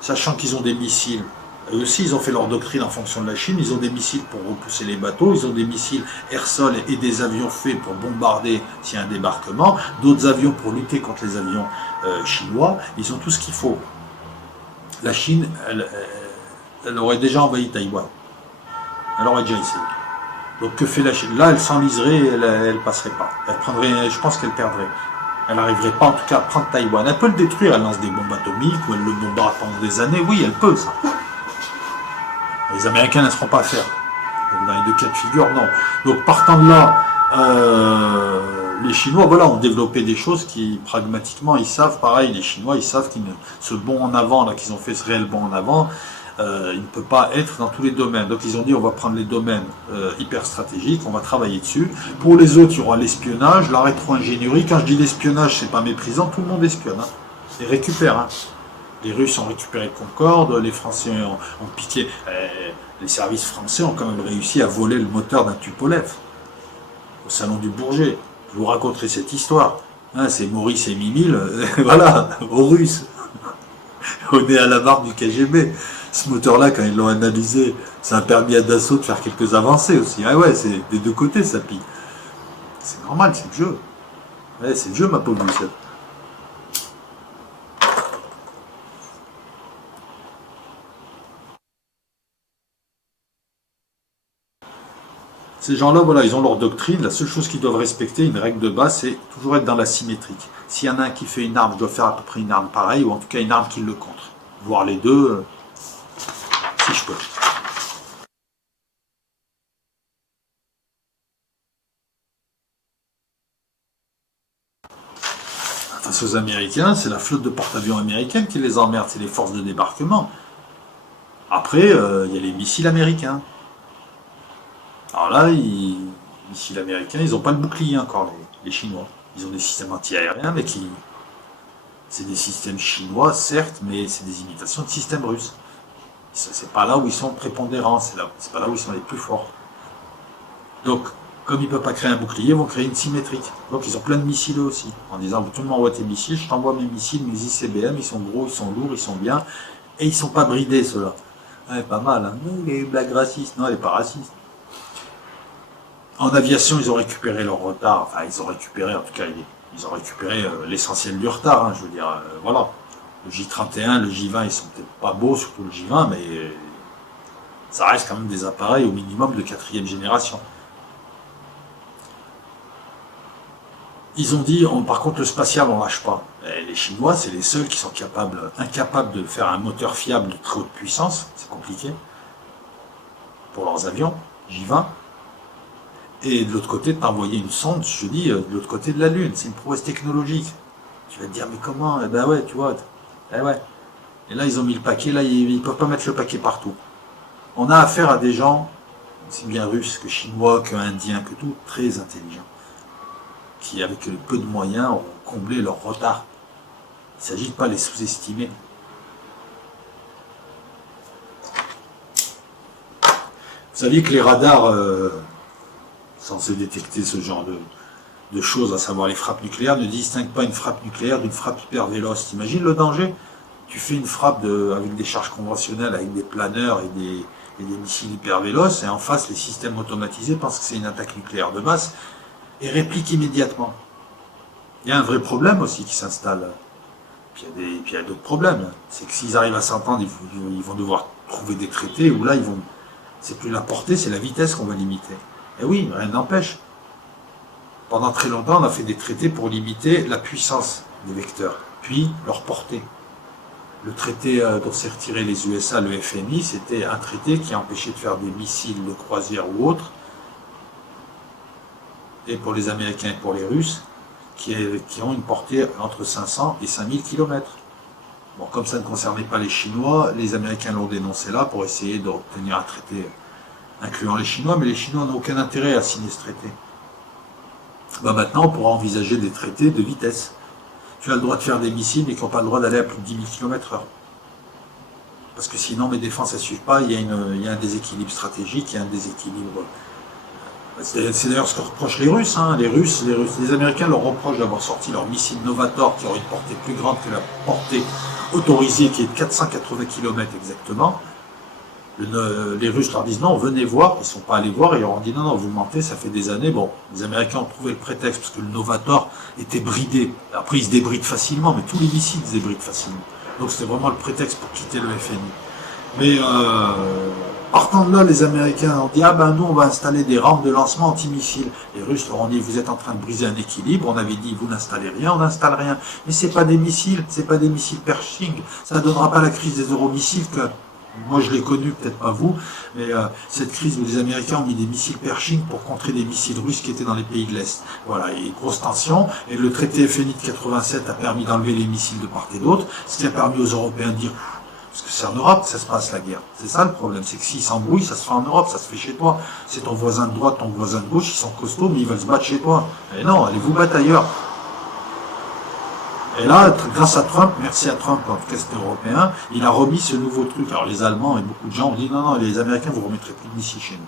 Sachant qu'ils ont des missiles. Eux aussi, ils ont fait leur doctrine en fonction de la Chine. Ils ont des missiles pour repousser les bateaux. Ils ont des missiles air-sol et des avions faits pour bombarder s'il y a un débarquement. D'autres avions pour lutter contre les avions chinois. Ils ont tout ce qu'il faut. La Chine, elle aurait déjà envahi Taïwan. Elle aurait déjà essayé. Donc que fait la Chine? Là, elle s'enliserait et elle passerait pas. Elle prendrait, je pense qu'elle perdrait. Elle n'arriverait pas en tout cas à prendre Taïwan. Elle peut le détruire. Elle lance des bombes atomiques ou elle le bombarde pendant des années. Oui, elle peut ça. Les Américains ne laisseront pas faire. Donc, dans les 2 cas de figure, non. Donc partant de là, les Chinois, voilà, ont développé des choses qui, pragmatiquement, ils savent, pareil, les Chinois, ils savent qu'ils ce bond en avant, là, qu'ils ont fait ce réel bond en avant, il ne peut pas être dans tous les domaines. Donc ils ont dit, on va prendre les domaines hyper stratégiques, on va travailler dessus. Pour les autres, il y aura l'espionnage, la rétro-ingénierie. Quand je dis l'espionnage, c'est pas méprisant, tout le monde espionne. Hein. Et récupère, hein. Les Russes ont récupéré Concorde, les Français ont piqué. Les services français ont quand même réussi à voler le moteur d'un Tupolev au salon du Bourget. Je vous raconterai cette histoire. Hein, c'est Maurice et Mimile, voilà, aux Russes. On est à la barre du KGB. Ce moteur-là, quand ils l'ont analysé, ça a permis à Dassault de faire quelques avancées aussi. Ah ouais, c'est des deux côtés, ça pique. C'est normal, c'est le jeu. Ouais, c'est le jeu, ma pauvre Lucette. Ces gens-là, voilà, ils ont leur doctrine. La seule chose qu'ils doivent respecter, une règle de base, c'est toujours être dans la symétrique. S'il y en a un qui fait une arme, je dois faire à peu près une arme pareille, ou en tout cas une arme qui le contre. Voir les deux, si je peux. Face aux Américains, c'est la flotte de porte-avions américaine qui les emmerde, c'est les forces de débarquement. Après, il y a les missiles américains. Alors là, les missiles américains, ils n'ont pas le bouclier encore, les Chinois. Ils ont des systèmes anti-aériens, mais qui. C'est des systèmes chinois, certes, mais c'est des imitations de systèmes russes. C'est pas là où ils sont prépondérants, c'est pas là où ils sont les plus forts. Donc, comme ils ne peuvent pas créer un bouclier, ils vont créer une symétrique. Donc, ils ont plein de missiles eux aussi. En disant, tu m'envoies tes missiles, je t'envoie mes missiles, mes ICBM, ils sont gros, ils sont lourds, ils sont bien. Et ils sont pas bridés, ceux-là. Ouais, pas mal, hein. Les blagues racistes. Non, elle n'est pas raciste. En aviation, ils ont récupéré leur retard. Enfin, ils ont récupéré, en tout cas, ils ont récupéré l'essentiel du retard. Hein, je veux dire, voilà. Le J-31, le J-20, ils sont peut-être pas beaux, surtout le J-20, mais ça reste quand même des appareils au minimum de quatrième génération. Ils ont dit, par contre, le spatial, on lâche pas. Et les Chinois, c'est les seuls qui sont incapables de faire un moteur fiable de très haute puissance. C'est compliqué. Pour leurs avions, J-20. Et de l'autre côté, de t'envoyer une sonde, je dis, de l'autre côté de la Lune. C'est une prouesse technologique. Tu vas te dire, mais comment? Eh ben ouais, tu vois. Eh ouais. Et là, ils ont mis le paquet. Là, ils ne peuvent pas mettre le paquet partout. On a affaire à des gens, c'est bien russes que chinois, que indiens, que tout, très intelligents, qui, avec peu de moyens, ont comblé leur retard. Il ne s'agit de pas les sous-estimer. Vous saviez que les radars censés détecter ce genre de choses, à savoir les frappes nucléaires, ne distinguent pas une frappe nucléaire d'une frappe hyper véloce. T'imagines le danger? Tu fais une frappe avec des charges conventionnelles, avec des planeurs et des missiles hyper véloces, et en face, les systèmes automatisés pensent que c'est une attaque nucléaire de masse et répliquent immédiatement. Il y a un vrai problème aussi qui s'installe. Puis il y a d'autres problèmes. C'est que s'ils arrivent à s'entendre, ils vont devoir trouver des traités où là, c'est plus la portée, c'est la vitesse qu'on va limiter. Et oui, rien n'empêche. Pendant très longtemps, on a fait des traités pour limiter la puissance des vecteurs, puis leur portée. Le traité dont s'est retiré les USA, le FNI, c'était un traité qui empêchait de faire des missiles de croisière ou autres, et pour les Américains et pour les Russes, qui ont une portée entre 500 et 5000 km. Bon, comme ça ne concernait pas les Chinois, les Américains l'ont dénoncé là pour essayer d'obtenir un traité incluant les Chinois, mais les Chinois n'ont aucun intérêt à signer ce traité. Bah maintenant, on pourra envisager des traités de vitesse. Tu as le droit de faire des missiles, mais qui n'ont pas le droit d'aller à plus de 10 000 km/h. Parce que sinon, mes défenses ne suivent pas, il y a un déséquilibre stratégique, il y a un déséquilibre. C'est d'ailleurs ce que reprochent les Russes, hein. Les Américains leur reprochent d'avoir sorti leur missile Novator qui aurait une portée plus grande que la portée autorisée qui est de 480 km exactement. Les Russes leur disent non, venez voir, ils ne sont pas allés voir et ils leur ont dit non, vous mentez, ça fait des années. Bon, les Américains ont trouvé le prétexte parce que le Novator était bridé. Après, ils se débrident facilement, mais tous les missiles se débrident facilement. Donc c'était vraiment le prétexte pour quitter le FNI. Mais partant de là, les Américains ont dit ah ben nous on va installer des rampes de lancement anti-missiles. Les Russes leur ont dit vous êtes en train de briser un équilibre. On avait dit vous n'installez rien, on n'installe rien. Mais c'est pas des missiles, c'est pas des missiles Pershing. Ça ne donnera pas la crise des euromissiles que moi je l'ai connu, peut-être pas vous, mais cette crise où les Américains ont mis des missiles Pershing pour contrer des missiles russes qui étaient dans les pays de l'Est. Voilà, et grosse tension, et le traité FNI de 87 a permis d'enlever les missiles de part et d'autre, ce qui a permis aux Européens de dire, parce que c'est en Europe que ça se passe la guerre. C'est ça le problème, c'est que s'ils s'embrouillent, ça se fait en Europe, ça se fait chez toi. C'est ton voisin de droite, ton voisin de gauche, ils sont costauds, mais ils veulent se battre chez toi. Et non, allez vous battre ailleurs. Et là, grâce à Trump, merci à Trump, en tout cas c'était européen, il a remis ce nouveau truc. Alors les Allemands et beaucoup de gens ont dit non, les Américains, vous ne remettrez plus de missiles chez nous.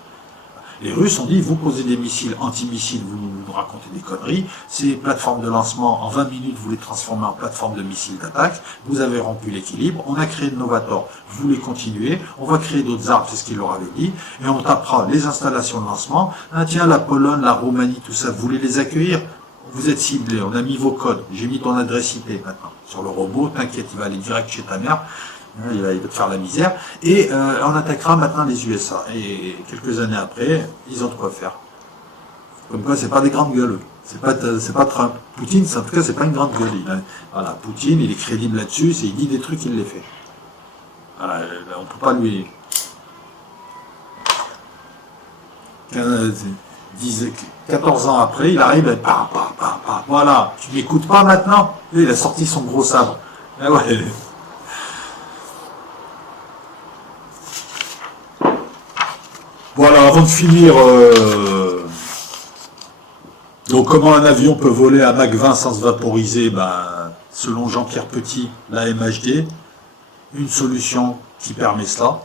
Les Russes ont dit, vous posez des missiles anti-missiles, vous nous racontez des conneries, ces plateformes de lancement, en 20 minutes, vous les transformez en plateformes de missiles d'attaque, vous avez rompu l'équilibre, on a créé de Novator, vous voulez continuer, on va créer d'autres armes, c'est ce qu'il leur avait dit, et on tapera les installations de lancement, ah tiens, la Pologne, la Roumanie, tout ça, vous voulez les accueillir? Vous êtes ciblés, on a mis vos codes, j'ai mis ton adresse IP maintenant sur le robot, t'inquiète, il va aller direct chez ta mère, il va te faire la misère, et on attaquera maintenant les USA. Et quelques années après, ils ont de quoi faire. Comme quoi, c'est pas des grandes gueules. C'est pas Trump. Poutine, en tout cas, c'est pas une grande gueule. Voilà, Poutine, il est crédible là-dessus, il dit des trucs, il les fait. Voilà, on peut pas lui... 14 ans après, il arrive et voilà, tu m'écoutes pas maintenant? Et il a sorti son gros sabre. Ah ouais. Voilà, avant de finir, donc comment un avion peut voler à Mach 20 sans se vaporiser? Ben, selon Jean-Pierre Petit, la MHD, une solution qui permet cela.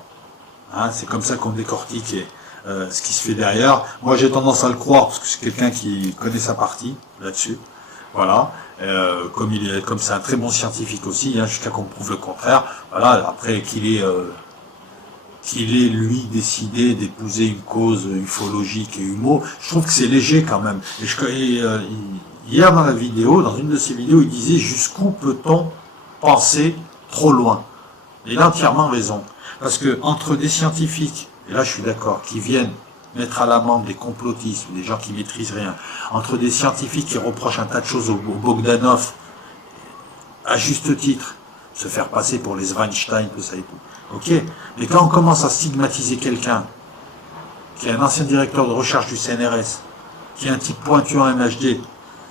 Hein, c'est comme ça qu'on décortique ce qui se fait derrière. Moi, j'ai tendance à le croire parce que c'est quelqu'un qui connaît sa partie là-dessus. Voilà. Comme c'est un très bon scientifique aussi, hein, jusqu'à qu'on prouve le contraire. Voilà. Après qu'il ait, lui, décidé d'épouser une cause ufologique et humo, je trouve que c'est léger quand même. Hier, dans une de ses vidéos, il disait « Jusqu'où peut-on penser trop loin ?» Il a entièrement raison. Parce que entre des scientifiques, et là je suis d'accord, qui viennent mettre à l'amende des complotistes, des gens qui maîtrisent rien, entre des scientifiques qui reprochent un tas de choses au Bogdanov, à juste titre, se faire passer pour les Weinstein, tout ça et tout. Ok, mais quand on commence à stigmatiser quelqu'un qui est un ancien directeur de recherche du CNRS, qui est un type pointu en MHD,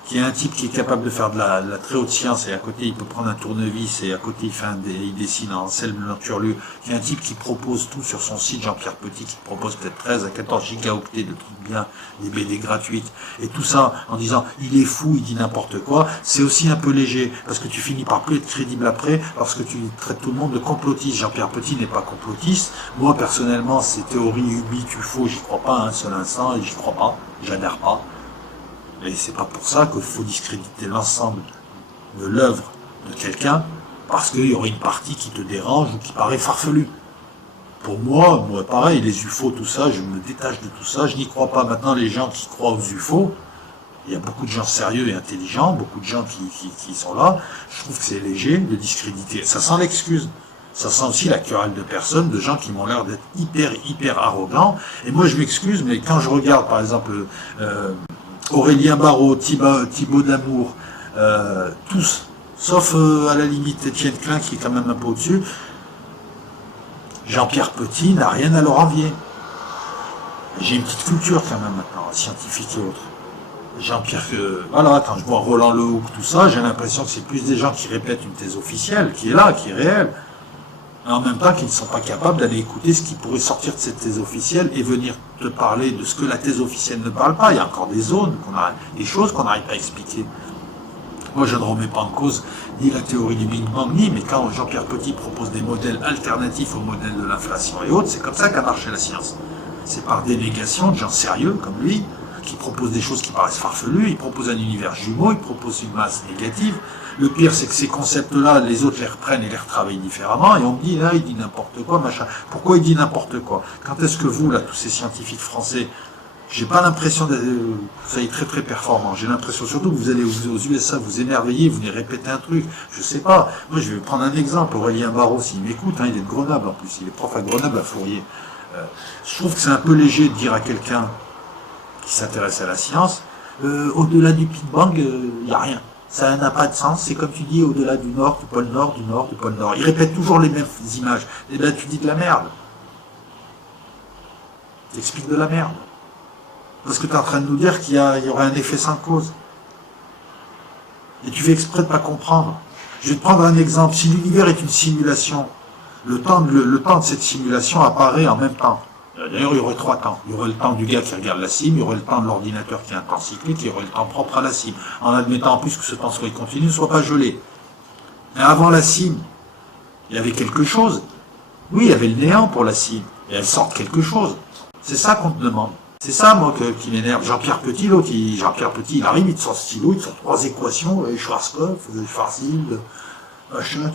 qui est un type qui est capable de faire de la très haute science, et à côté il peut prendre un tournevis, et à côté il dessine en Selm-Lanturlieu, qui est un type qui propose tout sur son site, Jean-Pierre Petit, qui propose peut-être 13 à 14 gigaoctets de trucs bien, des BD gratuites, et tout ça en disant il est fou, il dit n'importe quoi, c'est aussi un peu léger, parce que tu finis par plus être crédible après, parce que tu traites tout le monde de complotiste. Jean-Pierre Petit n'est pas complotiste, moi personnellement ces théories ubiques, UFO, j'y crois pas un seul instant, et j'y crois pas, j'adhère pas. Et c'est pas pour ça qu'il faut discréditer l'ensemble de l'œuvre de quelqu'un parce qu'il y aurait une partie qui te dérange ou qui paraît farfelue. Pour moi, pareil, les UFO, tout ça, je me détache de tout ça, je n'y crois pas. Maintenant, les gens qui croient aux UFO, il y a beaucoup de gens sérieux et intelligents, beaucoup de gens qui sont là, je trouve que c'est léger de discréditer. Ça sent l'excuse. Ça sent aussi la querelle de personnes, de gens qui m'ont l'air d'être hyper arrogants. Et moi, je m'excuse, mais quand je regarde, par exemple, Aurélien Barraud, Thibaut Damour, tous, sauf à la limite Étienne Klein qui est quand même un peu au-dessus, Jean-Pierre Petit n'a rien à leur envier. J'ai une petite culture quand même maintenant, scientifique et autres. Jean-Pierre, voilà, quand je vois Roland Lehoucq, tout ça, j'ai l'impression que c'est plus des gens qui répètent une thèse officielle, qui est là, qui est réelle, mais en même temps qu'ils ne sont pas capables d'aller écouter ce qui pourrait sortir de cette thèse officielle et venir te parler de ce que la thèse officielle ne parle pas. Il y a encore des zones, des choses qu'on n'arrive pas à expliquer. Moi, je ne remets pas en cause ni la théorie du Big Bang, mais quand Jean-Pierre Petit propose des modèles alternatifs au modèle de l'inflation et autres, c'est comme ça qu'a marché la science. C'est par délégation de gens sérieux comme lui, qui proposent des choses qui paraissent farfelues, il propose un univers jumeau, il propose une masse négative. Le pire, c'est que ces concepts-là, les autres les reprennent et les retravaillent différemment, et on me dit, là, il dit n'importe quoi, machin. Pourquoi il dit n'importe quoi? Quand est-ce que vous, là, tous ces scientifiques français, j'ai pas l'impression que vous soyez très très performant. J'ai l'impression surtout que vous allez aux USA, vous émerveillez, vous venez répéter un truc. Je sais pas. Moi, je vais prendre un exemple. Aurélien Barraud, s'il m'écoute, hein, il est de Grenoble en plus. Il est prof à Grenoble à Fourier. Je trouve que c'est un peu léger de dire à quelqu'un qui s'intéresse à la science, au-delà du Big Bang, il n'y a rien. Ça n'a pas de sens. C'est comme tu dis, au-delà du Nord, du pôle Nord, du Nord, du pôle Nord. Il répète toujours les mêmes images. Et bien, tu dis de la merde. Tu expliques de la merde. Parce que tu es en train de nous dire qu'il y aurait un effet sans cause. Et tu fais exprès de ne pas comprendre. Je vais te prendre un exemple. Si l'univers est une simulation, le temps de cette simulation apparaît en même temps. D'ailleurs, il y aurait 3 temps. Il y aurait le temps du gars qui regarde la cime, il y aurait le temps de l'ordinateur qui a un temps cyclique, il y aurait le temps propre à la cime. En admettant en plus que ce temps soit continu, ne soit pas gelé. Mais avant la cime, il y avait quelque chose. Oui, il y avait le néant pour la cime. Et elle sort quelque chose. C'est ça qu'on te demande. C'est ça, moi, qui m'énerve. Jean-Pierre Petit, l'autre, Jean-Pierre Petit, il arrive, il te sort ce stylo, il te sort 3 équations, Schwarzkopf, Schwarzschild, machin,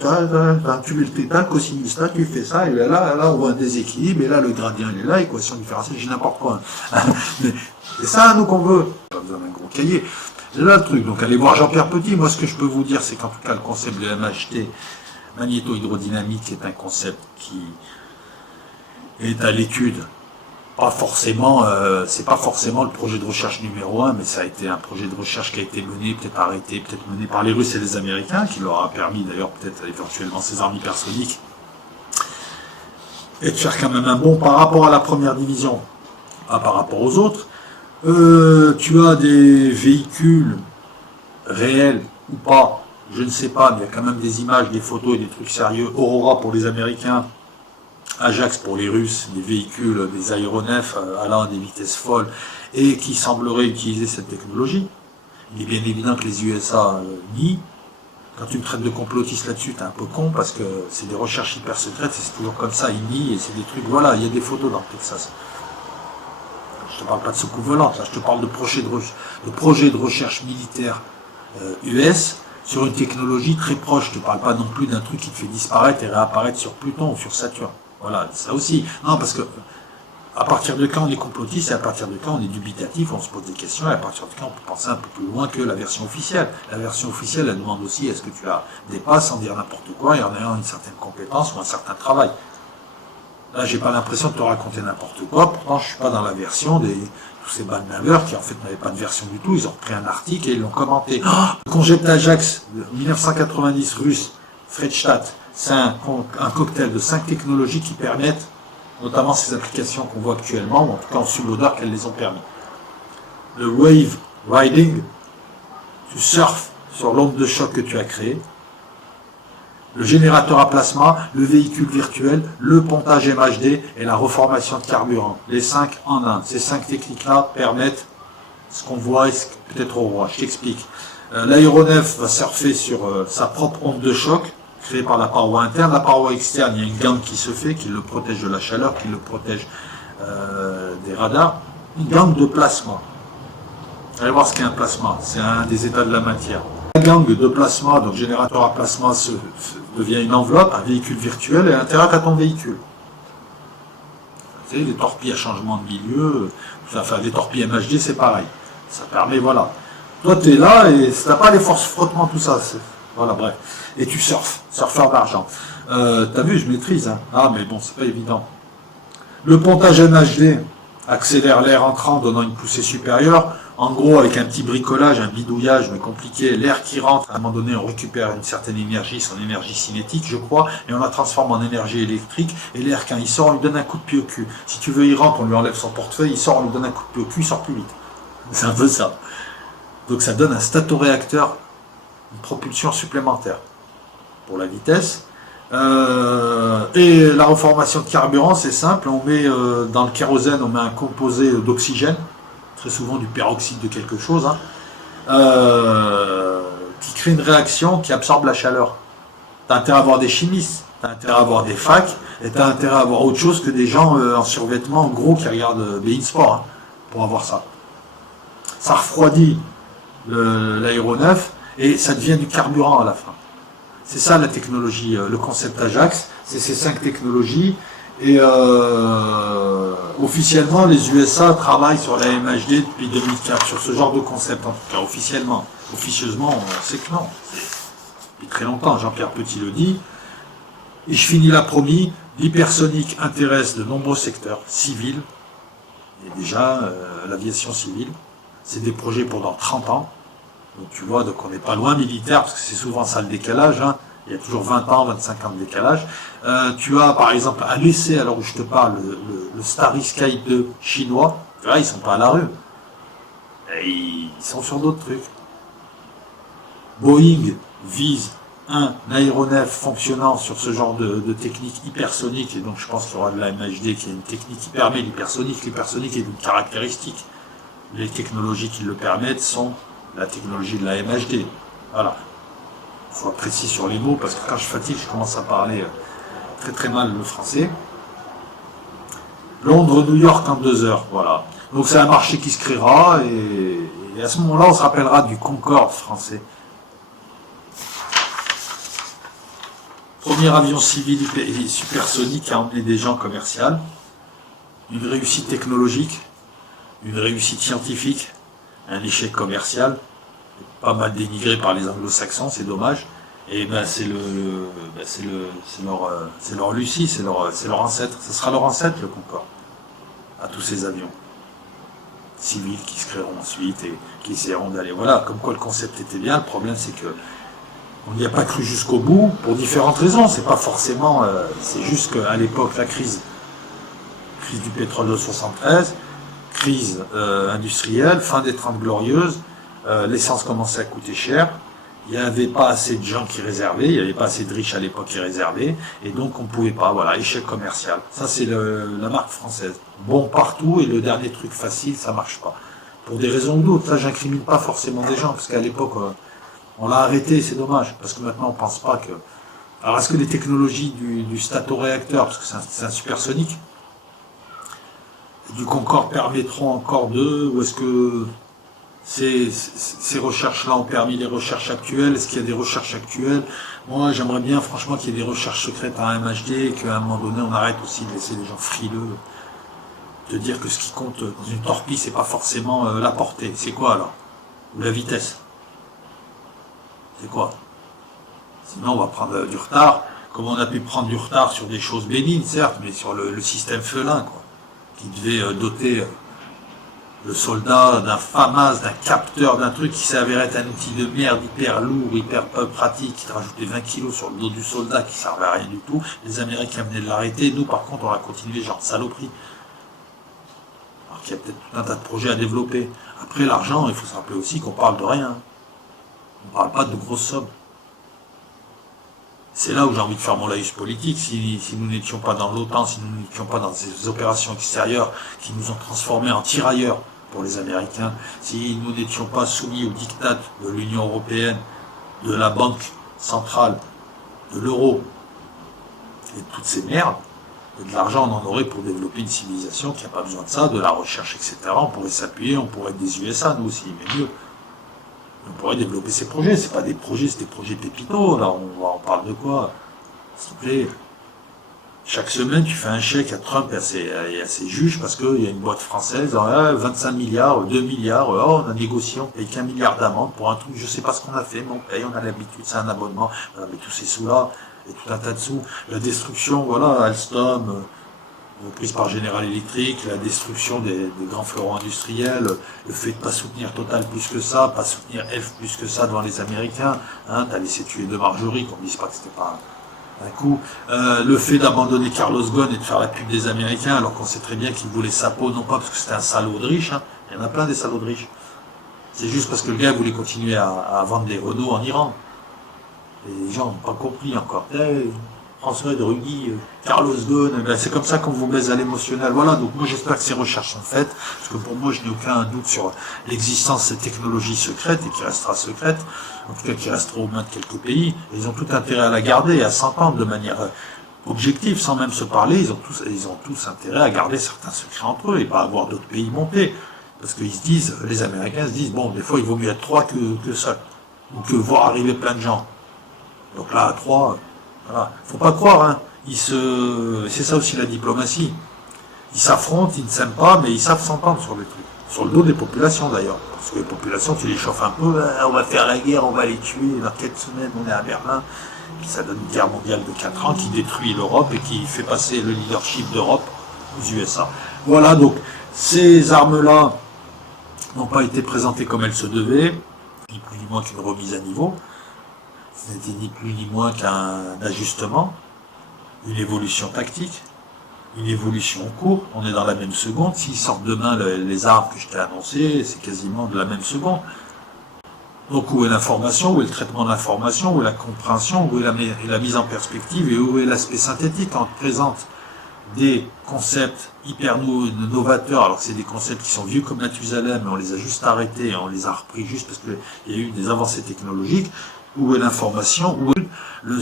tu mets le θ, cosinus là, tu fais ça, et là, on voit un déséquilibre, et là, le gradient, il est là, équation différentielle, j'ai n'importe quoi. Mais c'est ça, nous, qu'on veut. Pas besoin d'un gros cahier. C'est là le truc. Donc, allez voir Jean-Pierre Petit. Moi, ce que je peux vous dire, c'est qu'en tout cas, le concept de MHD, magnéto-hydrodynamique, est un concept qui est à l'étude. Pas forcément, c'est pas forcément le projet de recherche numéro 1, mais ça a été un projet de recherche qui a été mené, peut-être arrêté, peut-être mené par les Russes et les Américains, qui leur a permis d'ailleurs peut-être éventuellement ces armes hypersoniques, et de faire quand même un bond par rapport à la première division, pas par rapport aux autres. Tu as des véhicules réels ou pas, je ne sais pas, mais il y a quand même des images, des photos et des trucs sérieux. Aurora pour les Américains, Ajax pour les Russes, des véhicules, des aéronefs allant à des vitesses folles et qui sembleraient utiliser cette technologie. Il est bien évident que les USA nient. Quand tu me traites de complotiste là-dessus, t'es un peu con parce que c'est des recherches hyper secrètes et c'est toujours comme ça, ils nient et c'est des trucs, voilà, il y a des photos dans le Texas. Je te parle pas de soucoupe volante, là, je te parle de projets de recherche militaire US sur une technologie très proche. Je te parle pas non plus d'un truc qui te fait disparaître et réapparaître sur Pluton ou sur Saturne. Voilà, ça aussi. Non, parce que à partir de quand on est complotiste et à partir de quand on est dubitatif, on se pose des questions et à partir de quand on peut penser un peu plus loin que la version officielle. La version officielle, elle demande aussi est-ce que tu la dépasses sans dire n'importe quoi et en ayant une certaine compétence ou un certain travail. Là, j'ai pas l'impression de te raconter n'importe quoi, pourtant je suis pas dans la version des tous ces badnaveurs qui en fait n'avaient pas de version du tout, ils ont repris un article et ils l'ont commenté. Oh, le concept Ajax de 1990 russe, Fredstadt, c'est un cocktail de 5 technologies qui permettent, notamment ces applications qu'on voit actuellement, ou en tout cas en sous l'odeur qu'elles les ont permis. Le wave riding, tu surfes sur l'onde de choc que tu as créée. Le générateur à plasma, le véhicule virtuel, le pontage MHD et la reformation de carburant. Les 5 en 1. Ces 5 techniques-là permettent ce qu'on voit et peut-être au roi. Je t'explique. L'aéronef va surfer sur sa propre onde de choc, créée par la paroi interne. La paroi externe, il y a une gangue qui se fait, qui le protège de la chaleur, qui le protège des radars. Une gangue de plasma. Allez voir ce qu'est un plasma. C'est un des états de la matière. La gangue de plasma, donc générateur à plasma, devient une enveloppe, un véhicule virtuel, et interact à ton véhicule. Tu sais, les torpilles à changement de milieu, enfin les torpilles MHD, c'est pareil. Ça permet, voilà. Toi, tu es là, et si t'as pas les forces frottement, tout ça, voilà, bref. Et tu surfes, surfeur d'argent. T'as vu, je maîtrise, hein. Ah, mais bon, c'est pas évident. Le pontage MHD accélère l'air entrant, donnant une poussée supérieure. En gros, avec un petit bricolage, un bidouillage, mais compliqué, l'air qui rentre, à un moment donné, on récupère une certaine énergie, son énergie cinétique, je crois, et on la transforme en énergie électrique, et l'air, quand il sort, on lui donne un coup de pied au cul. Si tu veux, il rentre, on lui enlève son portefeuille, il sort, on lui donne un coup de pied au cul, il sort plus vite. C'est un peu ça. Donc ça donne un statoréacteur, une propulsion supplémentaire pour la vitesse. Et la reformation de carburant, c'est simple, on met dans le kérosène, on met un composé d'oxygène, très souvent du peroxyde de quelque chose, hein, qui crée une réaction qui absorbe la chaleur. Tu as intérêt à avoir des chimistes, tu as intérêt à avoir des facs, et tu as intérêt à avoir autre chose que des gens en survêtement, en gros, qui regardent BeIN Sport, hein, pour avoir ça. Ça refroidit l'aéronef, et ça devient du carburant à la fin. C'est ça la technologie, le concept Ajax, c'est ces 5 technologies. Et officiellement, les USA travaillent sur la MHD depuis 2004, sur ce genre de concept, en tout cas officiellement. Officieusement, on sait que non. Depuis très longtemps, Jean-Pierre Petit le dit. Et je finis là promis, l'hypersonique intéresse de nombreux secteurs civils, et déjà l'aviation civile. C'est des projets pour dans 30 ans. Donc tu vois, donc on n'est pas loin militaire, parce que c'est souvent ça le décalage, hein. Il y a toujours 20 ans, 25 ans de décalage. Tu as par exemple à l'essai, alors où je te parle, le Starry Sky 2 chinois, tu vois, ils sont pas à la rue. Et ils sont sur d'autres trucs. Boeing vise un aéronef fonctionnant sur ce genre de technique hypersonique, et donc je pense qu'il y aura de la MHD qui est une technique qui permet l'hypersonique. L'hypersonique est une caractéristique. Les technologies qui le permettent sont la technologie de la MHD. Voilà. Il faut être précis sur les mots, parce que quand je fatigue, je commence à parler très très mal le français. Londres-New York en 2 heures, voilà. Donc c'est un marché qui se créera et à ce moment-là, on se rappellera du Concorde français. Premier avion civil supersonique à emmener des gens commerciaux. Une réussite technologique, une réussite scientifique, un échec commercial, pas mal dénigré par les anglo-saxons, c'est dommage. Et ben c'est leur Lucie, c'est leur ancêtre. Ce sera leur ancêtre le Concorde, à tous ces avions civils qui se créeront ensuite et qui essaieront d'aller. Voilà, comme quoi le concept était bien. Le problème c'est que on n'y a pas cru jusqu'au bout pour différentes raisons. C'est pas forcément, c'est juste qu'à l'époque la crise du pétrole de 73, crise industrielle, fin des 30 glorieuses, l'essence commençait à coûter cher. Il n'y avait pas assez de gens qui réservaient, il n'y avait pas assez de riches à l'époque qui réservaient, et donc on ne pouvait pas, voilà, échec commercial. Ça c'est la marque française. Bon partout, et le dernier truc facile, ça marche pas. Pour des raisons ou d'autres, là j'incrimine pas forcément des gens, parce qu'à l'époque, on l'a arrêté, c'est dommage, parce que maintenant on pense pas que... Alors est-ce que les technologies du statoréacteur, parce que c'est un supersonique, du Concorde permettront encore ou est-ce que ces recherches-là ont permis les recherches actuelles? Est-ce qu'il y a des recherches actuelles? Moi, j'aimerais bien, franchement, qu'il y ait des recherches secrètes à MHD et qu'à un moment donné, on arrête aussi de laisser les gens frileux. De dire que ce qui compte dans une torpille, c'est pas forcément la portée. C'est quoi, alors? Ou la vitesse? C'est quoi? Sinon, on va prendre du retard. Comme on a pu prendre du retard sur des choses bénignes, certes, mais sur le système Felin, quoi, qui devait doter... le soldat d'un FAMAS, d'un capteur, d'un truc qui s'avérait être un outil de merde hyper lourd, hyper peu pratique, qui rajoutait 20 kilos sur le dos du soldat, qui servait à rien du tout. Les Américains venaient de l'arrêter, nous par contre on a continué genre de saloperie. Alors qu'il y a peut-être tout un tas de projets à développer. Après l'argent, il faut se rappeler aussi qu'on parle de rien. On ne parle pas de grosses sommes. C'est là où j'ai envie de faire mon laïus politique. Si nous n'étions pas dans l'OTAN, si nous n'étions pas dans ces opérations extérieures qui nous ont transformés en tirailleurs pour les Américains, si nous n'étions pas soumis au diktat de l'Union européenne, de la Banque centrale, de l'euro et de toutes ces merdes, de l'argent on en aurait pour développer une civilisation qui n'a pas besoin de ça, de la recherche, etc. On pourrait s'appuyer, on pourrait être des USA nous aussi, mais mieux. On pourrait développer ces projets, c'est pas des projets, c'est des projets pépitos, là on parle de quoi? S'il te plaît. Chaque semaine, tu fais un chèque à Trump et à ses juges parce qu'il y a une boîte française, 25 milliards, 2 milliards, on a négocié, on paye qu'1 milliard d'amende pour un truc, je sais pas ce qu'on a fait, mais on paye, on a l'habitude, c'est un abonnement, on avait tous ces sous-là, et tout un tas de sous. La destruction, voilà, Alstom, prise par General Electric, la destruction des grands fleurons industriels, le fait de ne pas soutenir Total plus que ça, pas soutenir F plus que ça devant les Américains, hein, t'as laissé tuer de Marjorie, qu'on ne dise pas que c'était pas un coup, le fait d'abandonner Carlos Ghosn et de faire la pub des Américains alors qu'on sait très bien qu'ils voulaient sa peau, non pas parce que c'était un salaud de riche, hein, il y en a plein des salauds de riches, c'est juste parce que le gars voulait continuer à vendre des Renault en Iran. Et les gens n'ont pas compris encore. François de Rugy, Carlos Ghosn, ben c'est comme ça qu'on vous baise à l'émotionnel. Voilà, donc moi j'espère que ces recherches sont faites, parce que pour moi je n'ai aucun doute sur l'existence de cette technologie secrète, et qui restera secrète, en tout cas qui restera aux mains de quelques pays. Et ils ont tout intérêt à la garder et à s'entendre de manière objective, sans même se parler. Ils ont tous intérêt à garder certains secrets entre eux et pas avoir d'autres pays monter. Parce qu'ils se disent, les Américains se disent, bon, des fois il vaut mieux être 3 que seul, ou que voir arriver plein de gens. Donc là, à 3... Voilà. Faut pas croire, hein. C'est ça aussi la diplomatie. Ils s'affrontent, ils ne s'aiment pas, mais ils savent s'entendre sur les trucs. Sur le dos des populations d'ailleurs. Parce que les populations, tu les chauffes un peu, on va faire la guerre, on va les tuer, dans quelques semaines on est à Berlin. Puis ça donne une guerre mondiale de 4 ans qui détruit l'Europe et qui fait passer le leadership d'Europe aux USA. Voilà, donc ces armes-là n'ont pas été présentées comme elles se devaient, ni plus ni moins qu'une remise à niveau. Ce n'était ni plus ni moins qu'un ajustement, une évolution tactique, une évolution en cours. On est dans la même seconde. S'ils sortent demain les armes que je t'ai annoncées, c'est quasiment de la même seconde. Donc où est l'information, où est le traitement de l'information, où est la compréhension, où est la mise en perspective et où est l'aspect synthétique quand on te présente des concepts hyper novateurs, alors que c'est des concepts qui sont vieux comme Mathusalem, mais on les a juste arrêtés, on les a repris juste parce qu'il y a eu des avancées technologiques. Où est l'information? Où est les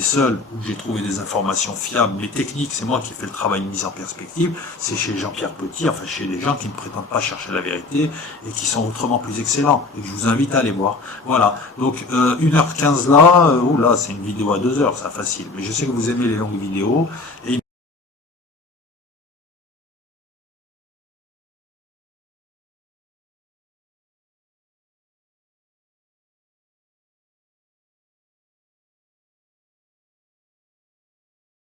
seuls où j'ai trouvé des informations fiables, mais techniques, c'est moi qui fais le travail de mise en perspective, c'est chez Jean-Pierre Petit, enfin chez les gens qui ne prétendent pas chercher la vérité et qui sont autrement plus excellents, et que je vous invite à aller voir. Voilà, donc 1h15 là, là c'est une vidéo à 2 heures, ça facile, mais je sais que vous aimez les longues vidéos, et